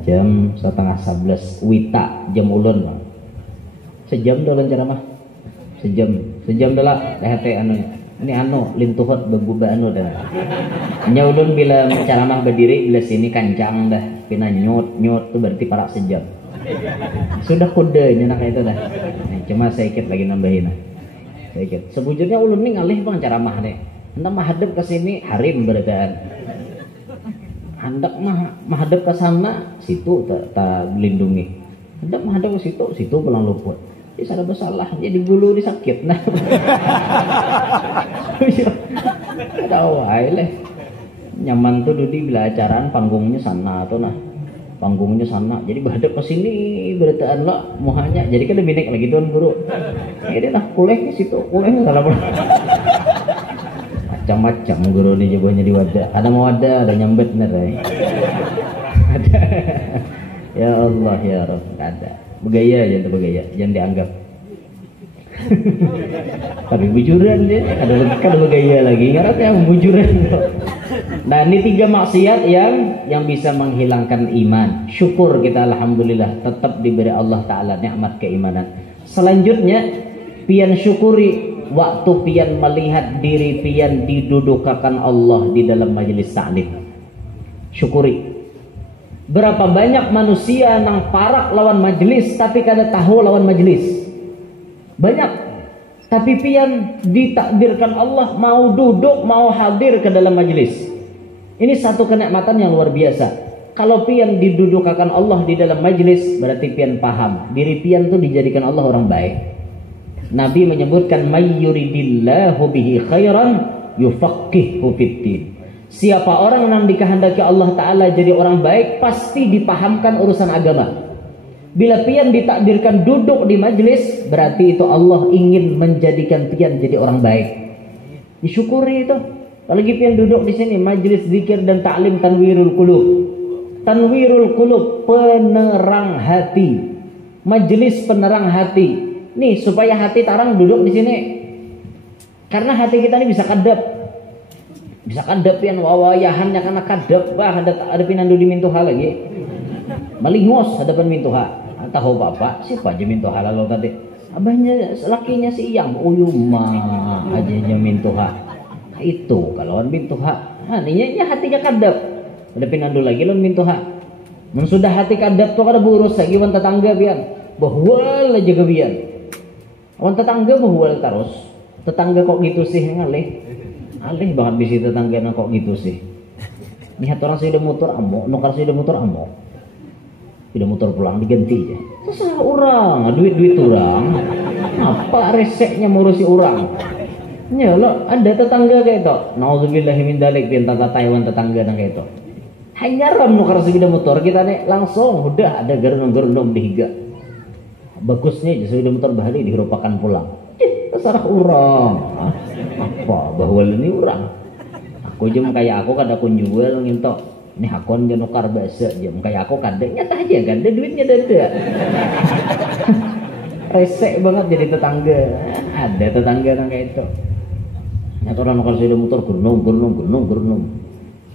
jam 10:30 wita jam ulun sejam dah ulun ceramah sejam dah lah hati anu ini lintuhot bebuba anu dah nya ulun bila ceramah berdiri bila sini kancang dah pina nyot tuh berarti parak sejam sudah kodenya nak itu dah cuma saya ikut lagi nambahin Sebujurnya ulun nih ngalih bang ceramah nih. Hendak menghadap ke sini harim beradaan. Hendak menghadap ke sana situ tak dilindungi. Hendak menghadap ke situ pulang luput. Jadi ada bersalah, jadi gulu di sakit. Nah, tahu aja nyaman tuh Dudi bila acaraan panggungnya sana tuh nah. Panggungnya sana, jadi berhadap ke sini berataan lah muhanya. Jadi kan lebih naik lagi tuan guru. Jadi nah kulehnya situ, kulehnya salah macam-macam guru nih jawabnya di wadah. Ada mau ada nyambet bener ya. Ada. Ya Allah ya Rabb, ada. Begaya aja tuh begaya, jangan dianggap. Tapi bujuran dia, ada begaya lagi. Ngarep yang bujuran. Nah ini 3 maksiat yang bisa menghilangkan iman. Syukur kita alhamdulillah tetap diberi Allah Ta'ala nikmat keimanan. Selanjutnya pian syukuri waktu pian melihat diri pian didudukakan Allah di dalam majelis ta'lim. Syukuri. Berapa banyak manusia nang parak lawan majelis tapi kada tahu lawan majelis. Banyak. Tapi pian ditakdirkan Allah mau duduk, mau hadir ke dalam majelis. Ini satu kenikmatan yang luar biasa. Kalau pian didudukakan Allah di dalam majelis, berarti pian paham diri pian tuh dijadikan Allah orang baik. Nabi menyebutkan may yuridillahu bihi khairan yufaqihu fiddin. Siapa orang yang dikehendaki Allah Ta'ala jadi orang baik, pasti dipahamkan urusan agama. Bila pian ditakdirkan duduk di majelis, berarti itu Allah ingin menjadikan pian jadi orang baik. Disyukuri itu. Kalau pian duduk di sini majelis zikir dan ta'lim tanwirul qulub. Tanwirul qulub, penerang hati. Majelis penerang hati. Nih supaya hati tarang duduk di sini. Karena hati kita ini bisa kadap. Bisa kadap pian wawayahannya karena kadap bah ada pinandu di mintuha lagi. Malingos hadapan mintuha. Tahu bapak siapa aja mintuha lalu tadi. Abahnya lakinya si Iyang uyuma aja mintuha. Itu kalau mintuha, ininya hatinya kadap. Ada pinandu lagi lon mintuha. Mun sudah hati kadap tuh kada burus lagi wan tetangga pian. Bahwal aja gabian. Wan tetangga bahwal terus. Tetangga kok gitu sih ngalih. Alih banget bisi tetangga nang kok gitu sih. Lihat orang sudah motor amok, nukar sudah motor amok. Sudah motor pulang diganti aja. Terserah orang, duit orang. Apa reseknya ngurusi orang? Ya lo ada tetangga kayak itu. Nauzubillahi min dzalik pinta Taiwan tetangga nang kayak itu. Hanya ram nukar sepeda motor kita nih langsung udah ada gerundong dihiga. Bagusnya aja sepeda motor bahari dirupakan pulang. Terserah orang. Apa bahwa ini orang. Aku jam kayak aku kada aku jual ngintok. Nih akon dia nukar bahasa jam kayak aku kada nyata aja kan ada duitnya ada. Resek banget jadi tetangga. Ada tetangga nang kayak itu. Nyat orang nukar sepeda motor gurnung.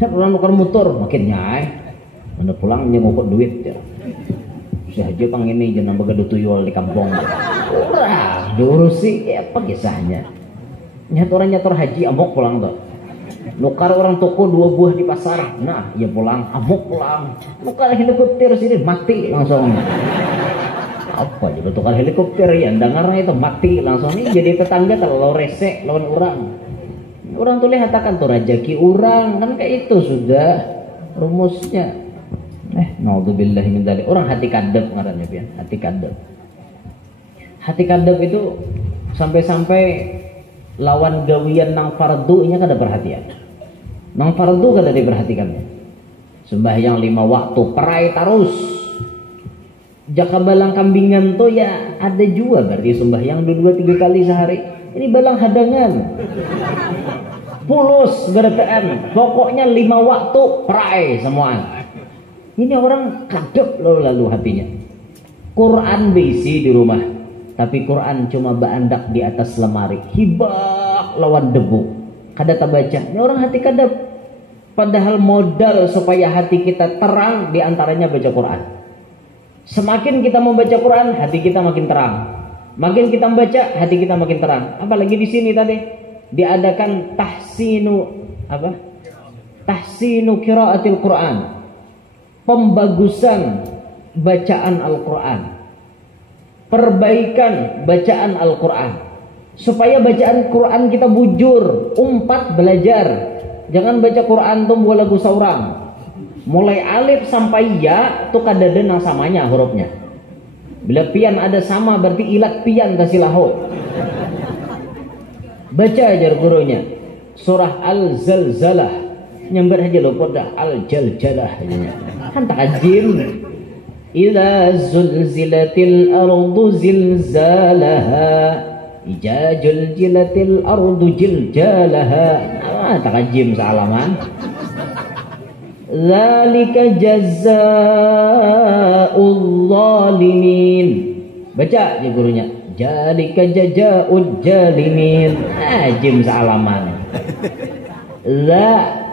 Nyat orang nukar motor makin nyai. Mana pulang nyengokot duit ya. Saja pang ini jangan begitu tuyul di kampung. Ora, diurusi apa kisahnya. Nyat orang nyator haji amok pulang tuh. Nukar orang toko 2 buah di pasar. Nah, ya pulang, amok pulang. Nukar helikopter sini mati langsung. Apa juga tukar helikopter ya dengarnya itu mati langsung nih jadi tetangga terlalu resek lawan orang tuh lihat katakan tuh rezeki orang kan kayak itu sudah rumusnya. Naudzubillahi min dzalik. Orang hati kadep ngarannya pian, hati kadep. Hati kadep itu sampai-sampai lawan gawian nang fardu nya kada perhatian. Nang fardu kada diperhatikannya. Sembahyang 5 waktu perai terus. Jaka balang kambingan tuh ya ada juga berarti sembahyang 2-3 kali sehari. Ini balang hadangan. Pulus berataan. Pokoknya 5 waktu perai semua. Ini orang kadep lalu hatinya. Quran berisi di rumah, tapi Quran cuma berandak di atas lemari. Hibak lawan debu. Kada terbaca. Ini orang hati kadep. Padahal modal supaya hati kita terang diantaranya baca Quran. Semakin kita membaca Quran, hati kita makin terang. Makin kita membaca, hati kita makin terang. Apalagi di sini tadi diadakan tahsinu qiraatil Quran. Pembagusan bacaan Al-Quran. Perbaikan bacaan Al-Quran. supaya bacaan Quran kita bujur, umpat belajar. Jangan baca Quran tuh buat lagu seorang. Mulai alif sampai ya tuh kadada nang samanya hurufnya. Bila pian ada sama berarti ilat pian tasilahu. Baca ajar gurunya surah Al-Zalzalah, nyamber aja lo dah Al-Jaljalah kan tak ajim. Idza zulzilatil ardu zilzalaha ija juljilatil ardu jiljalaha. Tak ajim salaman. Zalika jazaa'ul zalimin. Baca ya gurunya. Zalika jazaa'ul zalimin. Ajim salaman.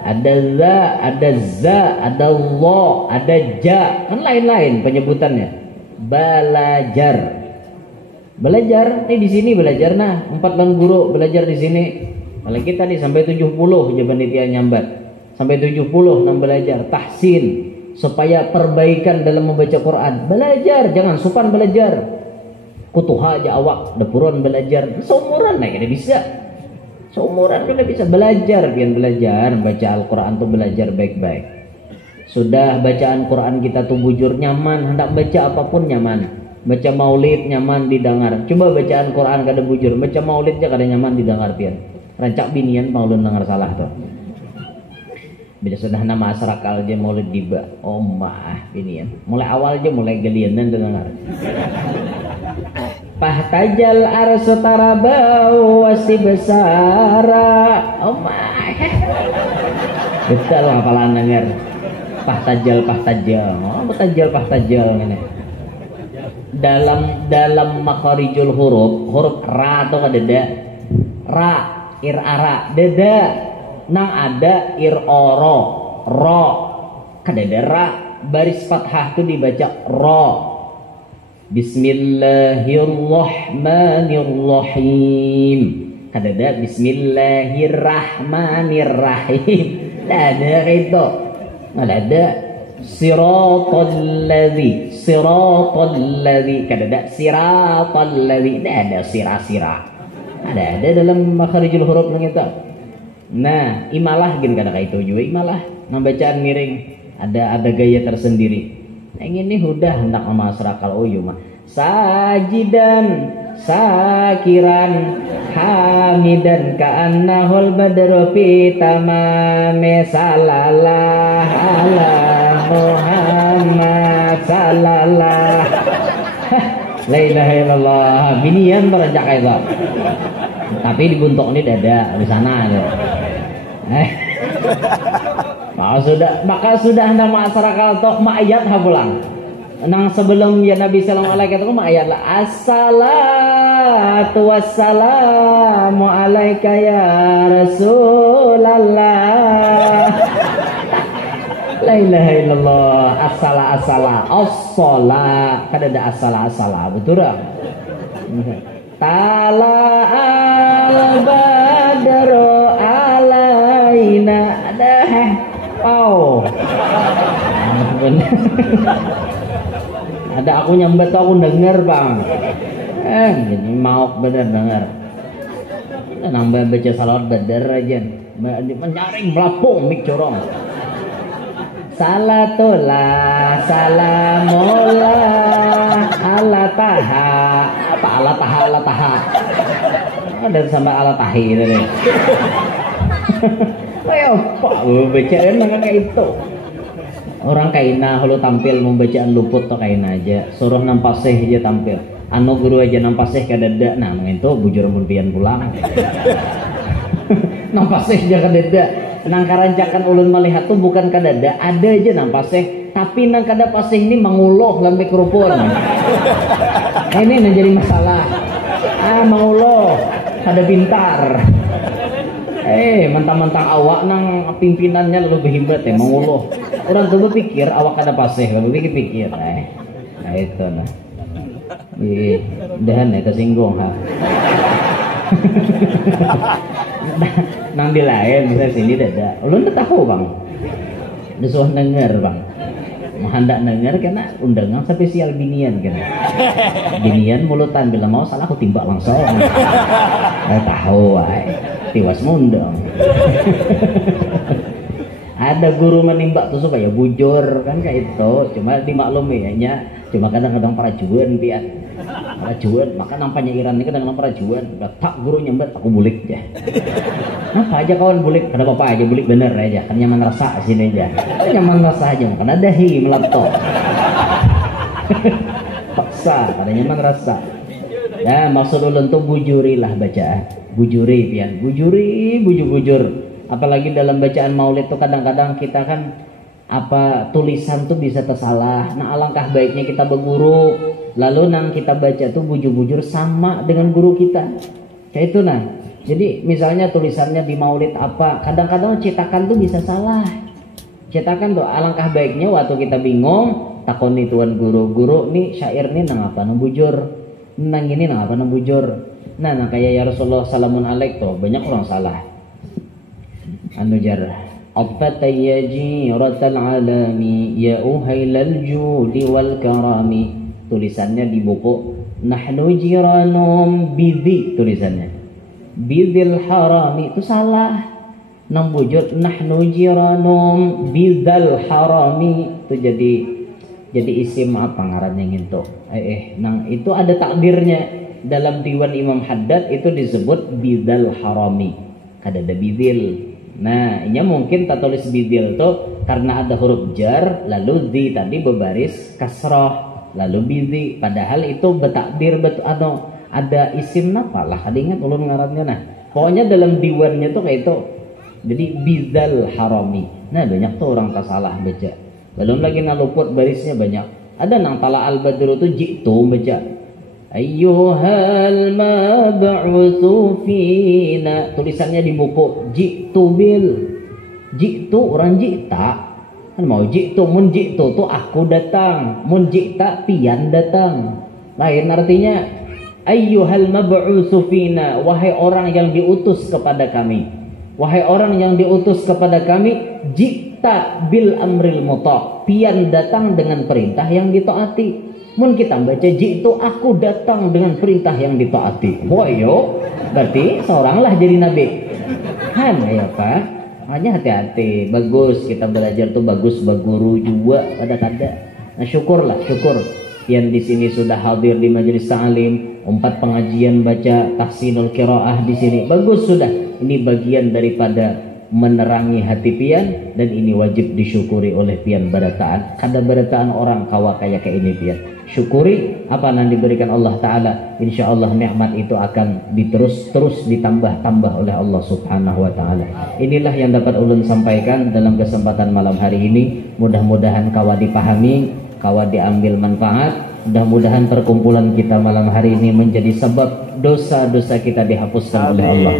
Ada za, ada lo, ada ja, kan lain-lain penyebutannya. Belajar, ini di sini belajar nah 4 lan guru belajar di sini. Kalau kita nih sampai 70 aja panitia nyambat, sampai 70 nang belajar tahsin supaya perbaikan dalam membaca Quran. Belajar, jangan supan belajar. Kutuha aja awak, depuron belajar, seumuran nah ini bisa. Seumuran juga bisa belajar, biar belajar baca Al-Quran tuh belajar baik-baik. Sudah bacaan Quran kita tuh bujur nyaman, hendak baca apapun nyaman. Baca maulid nyaman didengar. Coba bacaan Quran kada bujur, baca maulidnya kada nyaman didengar pian. Rancak binian maulun dengar salah tuh. Bila sudah nama asrakal aja maulid diba, oh mah binian. Mulai awal aja mulai gelianan dengar. Pahtajal arsutarabau wasibsara. Oh my. Betul hafalan denger. Pahtajal. Oh, pahtajal ini. Dalam makharijul huruf ra atau ada ra, irara, dada. Nang ada oro, ro. Kadada ra, baris fathah itu dibaca ro. Bismillahirrahmanirrahim. Kadada bismillahirrahmanirrahim. Tidak ada itu. Tidak ada siratal ladzi. Kadada siratal ladzi. Tidak ada sira. Ada dalam makharijul huruf nang itu. Nah, imalah gin kada itu juga imalah. Nang bacaan miring ada gaya tersendiri. Yang ini udah hendak sama serakal mah sajidan sakiran hamidan ka'annahul badru fi tamame salalah ala Muhammad salalah. La ilaha illallah. Binian beranjak itu. Tapi dibuntuk ini dada di sana ada. Maka sudah hendak masyarakat tok ayat hapulang. Nang sebelum ya Nabi sallallahu alaihi wasallam ayat la assalatu wassalamu alaika ya Rasulullah. La ilaha illallah. Assala as-sala kada ada assala betul ah. Tala al-badru alaina ada ada aku nyambat aku denger bang ini mau bener denger nambah baca salawat bener aja menyaring melapung mik corong salatullah salamullah ala taha apa ala taha ada sampai ala tahi tadi. Ayo pak bacaan kayak itu. Orang kaina kalau tampil membacaan luput to kaina aja. Suruh nampasih aja tampil. Anu guru aja nampasih kadada. Nah itu bujur mun pian pulang. Nampasih aja kadada. Nang karancakan ulun melihat tuh bukan kadada, ada aja nampasih. Tapi nang kada pasih ini menguluh lambe kerupun. Ini menjadi masalah. Menguluh kada pintar. Mentang-mentang awak nang pimpinannya lebih hebat ya menguluh. Orang tuh berpikir awak kada pasih, lebih pikir. Nah itu nah. Dahan ya tersinggung ha. Nang di lain bisa sini dada. Ulun tahu bang. Disuruh denger bang. hendak dengar karena undangan spesial binian kan. Binian mulutan bila mau salah aku timbak langsung. Tahu tiwas mundang. Ada guru menimbak tuh supaya bujur kan kayak itu, cuma dimaklumi ya, cuma kadang-kadang parajuan pian. Parajuan, maka nampaknya Iran ini kadang-kadang parajuan, tak guru nyembet aku bulik aja. Apa aja kawan bulik, ada apa aja bulik bener aja, kan nyaman rasa sini aja. Nyaman rasa aja, karena dahi melaptop. Paksa, ada nyaman rasa. Ya maksud ulun tuh bujurilah bacaan, bujuri pian, bujuri, bujur. Apalagi dalam bacaan maulid tuh kadang-kadang kita kan tulisan tuh bisa tersalah. Nah alangkah baiknya kita berguru, lalu nang kita baca tuh bujur-bujur sama dengan guru kita. Kayak itu nah. Jadi misalnya tulisannya di maulid kadang-kadang cetakan tuh bisa salah. Cetakan tuh alangkah baiknya waktu kita bingung, takoni tuan guru nih syair nih nang apa nang bujur, nang ini nang apa nang bujur. Nah kayak ya Rasulullah salamun alaik tuh banyak orang salah. Jar Afataya jiratal alami ya uhailal judi wal karami. Tulisannya di buku nahnu jiranum bidhi, tulisannya bidhil harami itu salah. Nang bujur nahnu jiranum bidhal harami itu jadi isim apa ngarannya gitu. Nang itu ada takdirnya dalam diwan Imam Haddad itu disebut bidhal harami. Kada ada bidhil. Nah, ini mungkin tak tulis bidil tuh karena ada huruf jar, lalu di tadi berbaris kasroh, lalu bidi. Padahal itu bertakdir atau ada isim napa lah. Ada ingat ulun ngarannya nah. Pokoknya dalam diwannya tuh kayak itu. Jadi bidal harami. Nah banyak tuh orang tak salah baca. Belum lagi naluput barisnya banyak. Ada nang tala al badru tuh jitu baca. Ayyuhal mab'utsu fina, tulisannya di buku jitu orang jita kan mau jitu mun jitu tuh aku datang, mun jita pian datang. Lain artinya ayyuhal mab'utsu fina, wahai orang yang diutus kepada kami, wahai orang yang diutus kepada kami, jita bil amril muta, pian datang dengan perintah yang ditaati. Mun kita baca jitu aku datang dengan perintah yang ditaati. Boyo, berarti seoranglah jadi nabi. Han ya Pak. Hanya hati-hati. Bagus kita belajar tuh bagus baguru juga kada. Nah syukur. Yang di sini sudah hadir di majelis ta'lim, 4 pengajian baca tahsinul qiraah di sini. Bagus sudah. Ini bagian daripada menerangi hati pian dan ini wajib disyukuri oleh pian barataan. Kada barataan orang kawa kayak ini pian. Syukuri apa yang diberikan Allah Ta'ala. Insya Allah nikmat itu akan terus ditambah-tambah oleh Allah Subhanahu Wa Ta'ala. Inilah yang dapat ulun sampaikan dalam kesempatan malam hari ini. Mudah-mudahan kawa dipahami, kawa diambil manfaat. Mudah-mudahan perkumpulan kita malam hari ini menjadi sebab dosa-dosa kita dihapuskan oleh Allah,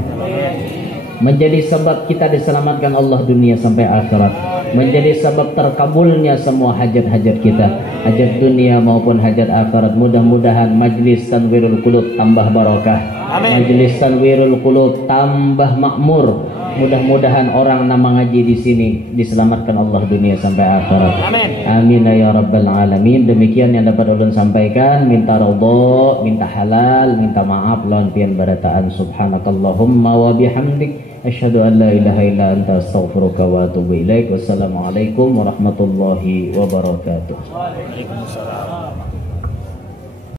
menjadi sebab kita diselamatkan Allah dunia sampai akhirat, menjadi sebab terkabulnya semua hajat-hajat kita, hajat dunia maupun hajat akhirat. Mudah-mudahan majlis Tanwirul Qulub tambah barokah, majlis Tanwirul Qulub tambah makmur. Mudah-mudahan orang nama ngaji di sini diselamatkan Allah dunia sampai akhirat. Amin ya rabbal alamin. Demikian yang dapat ulun sampaikan. Minta ridha, minta halal, minta maaf lawan pian barataan. Subhanakallahumma wa bihamdik asyhadu an la ilaha illa anta astaghfiruka wa atubu ilaik. Wassalamualaikum warahmatullahi wabarakatuh. Waalaikumsalam.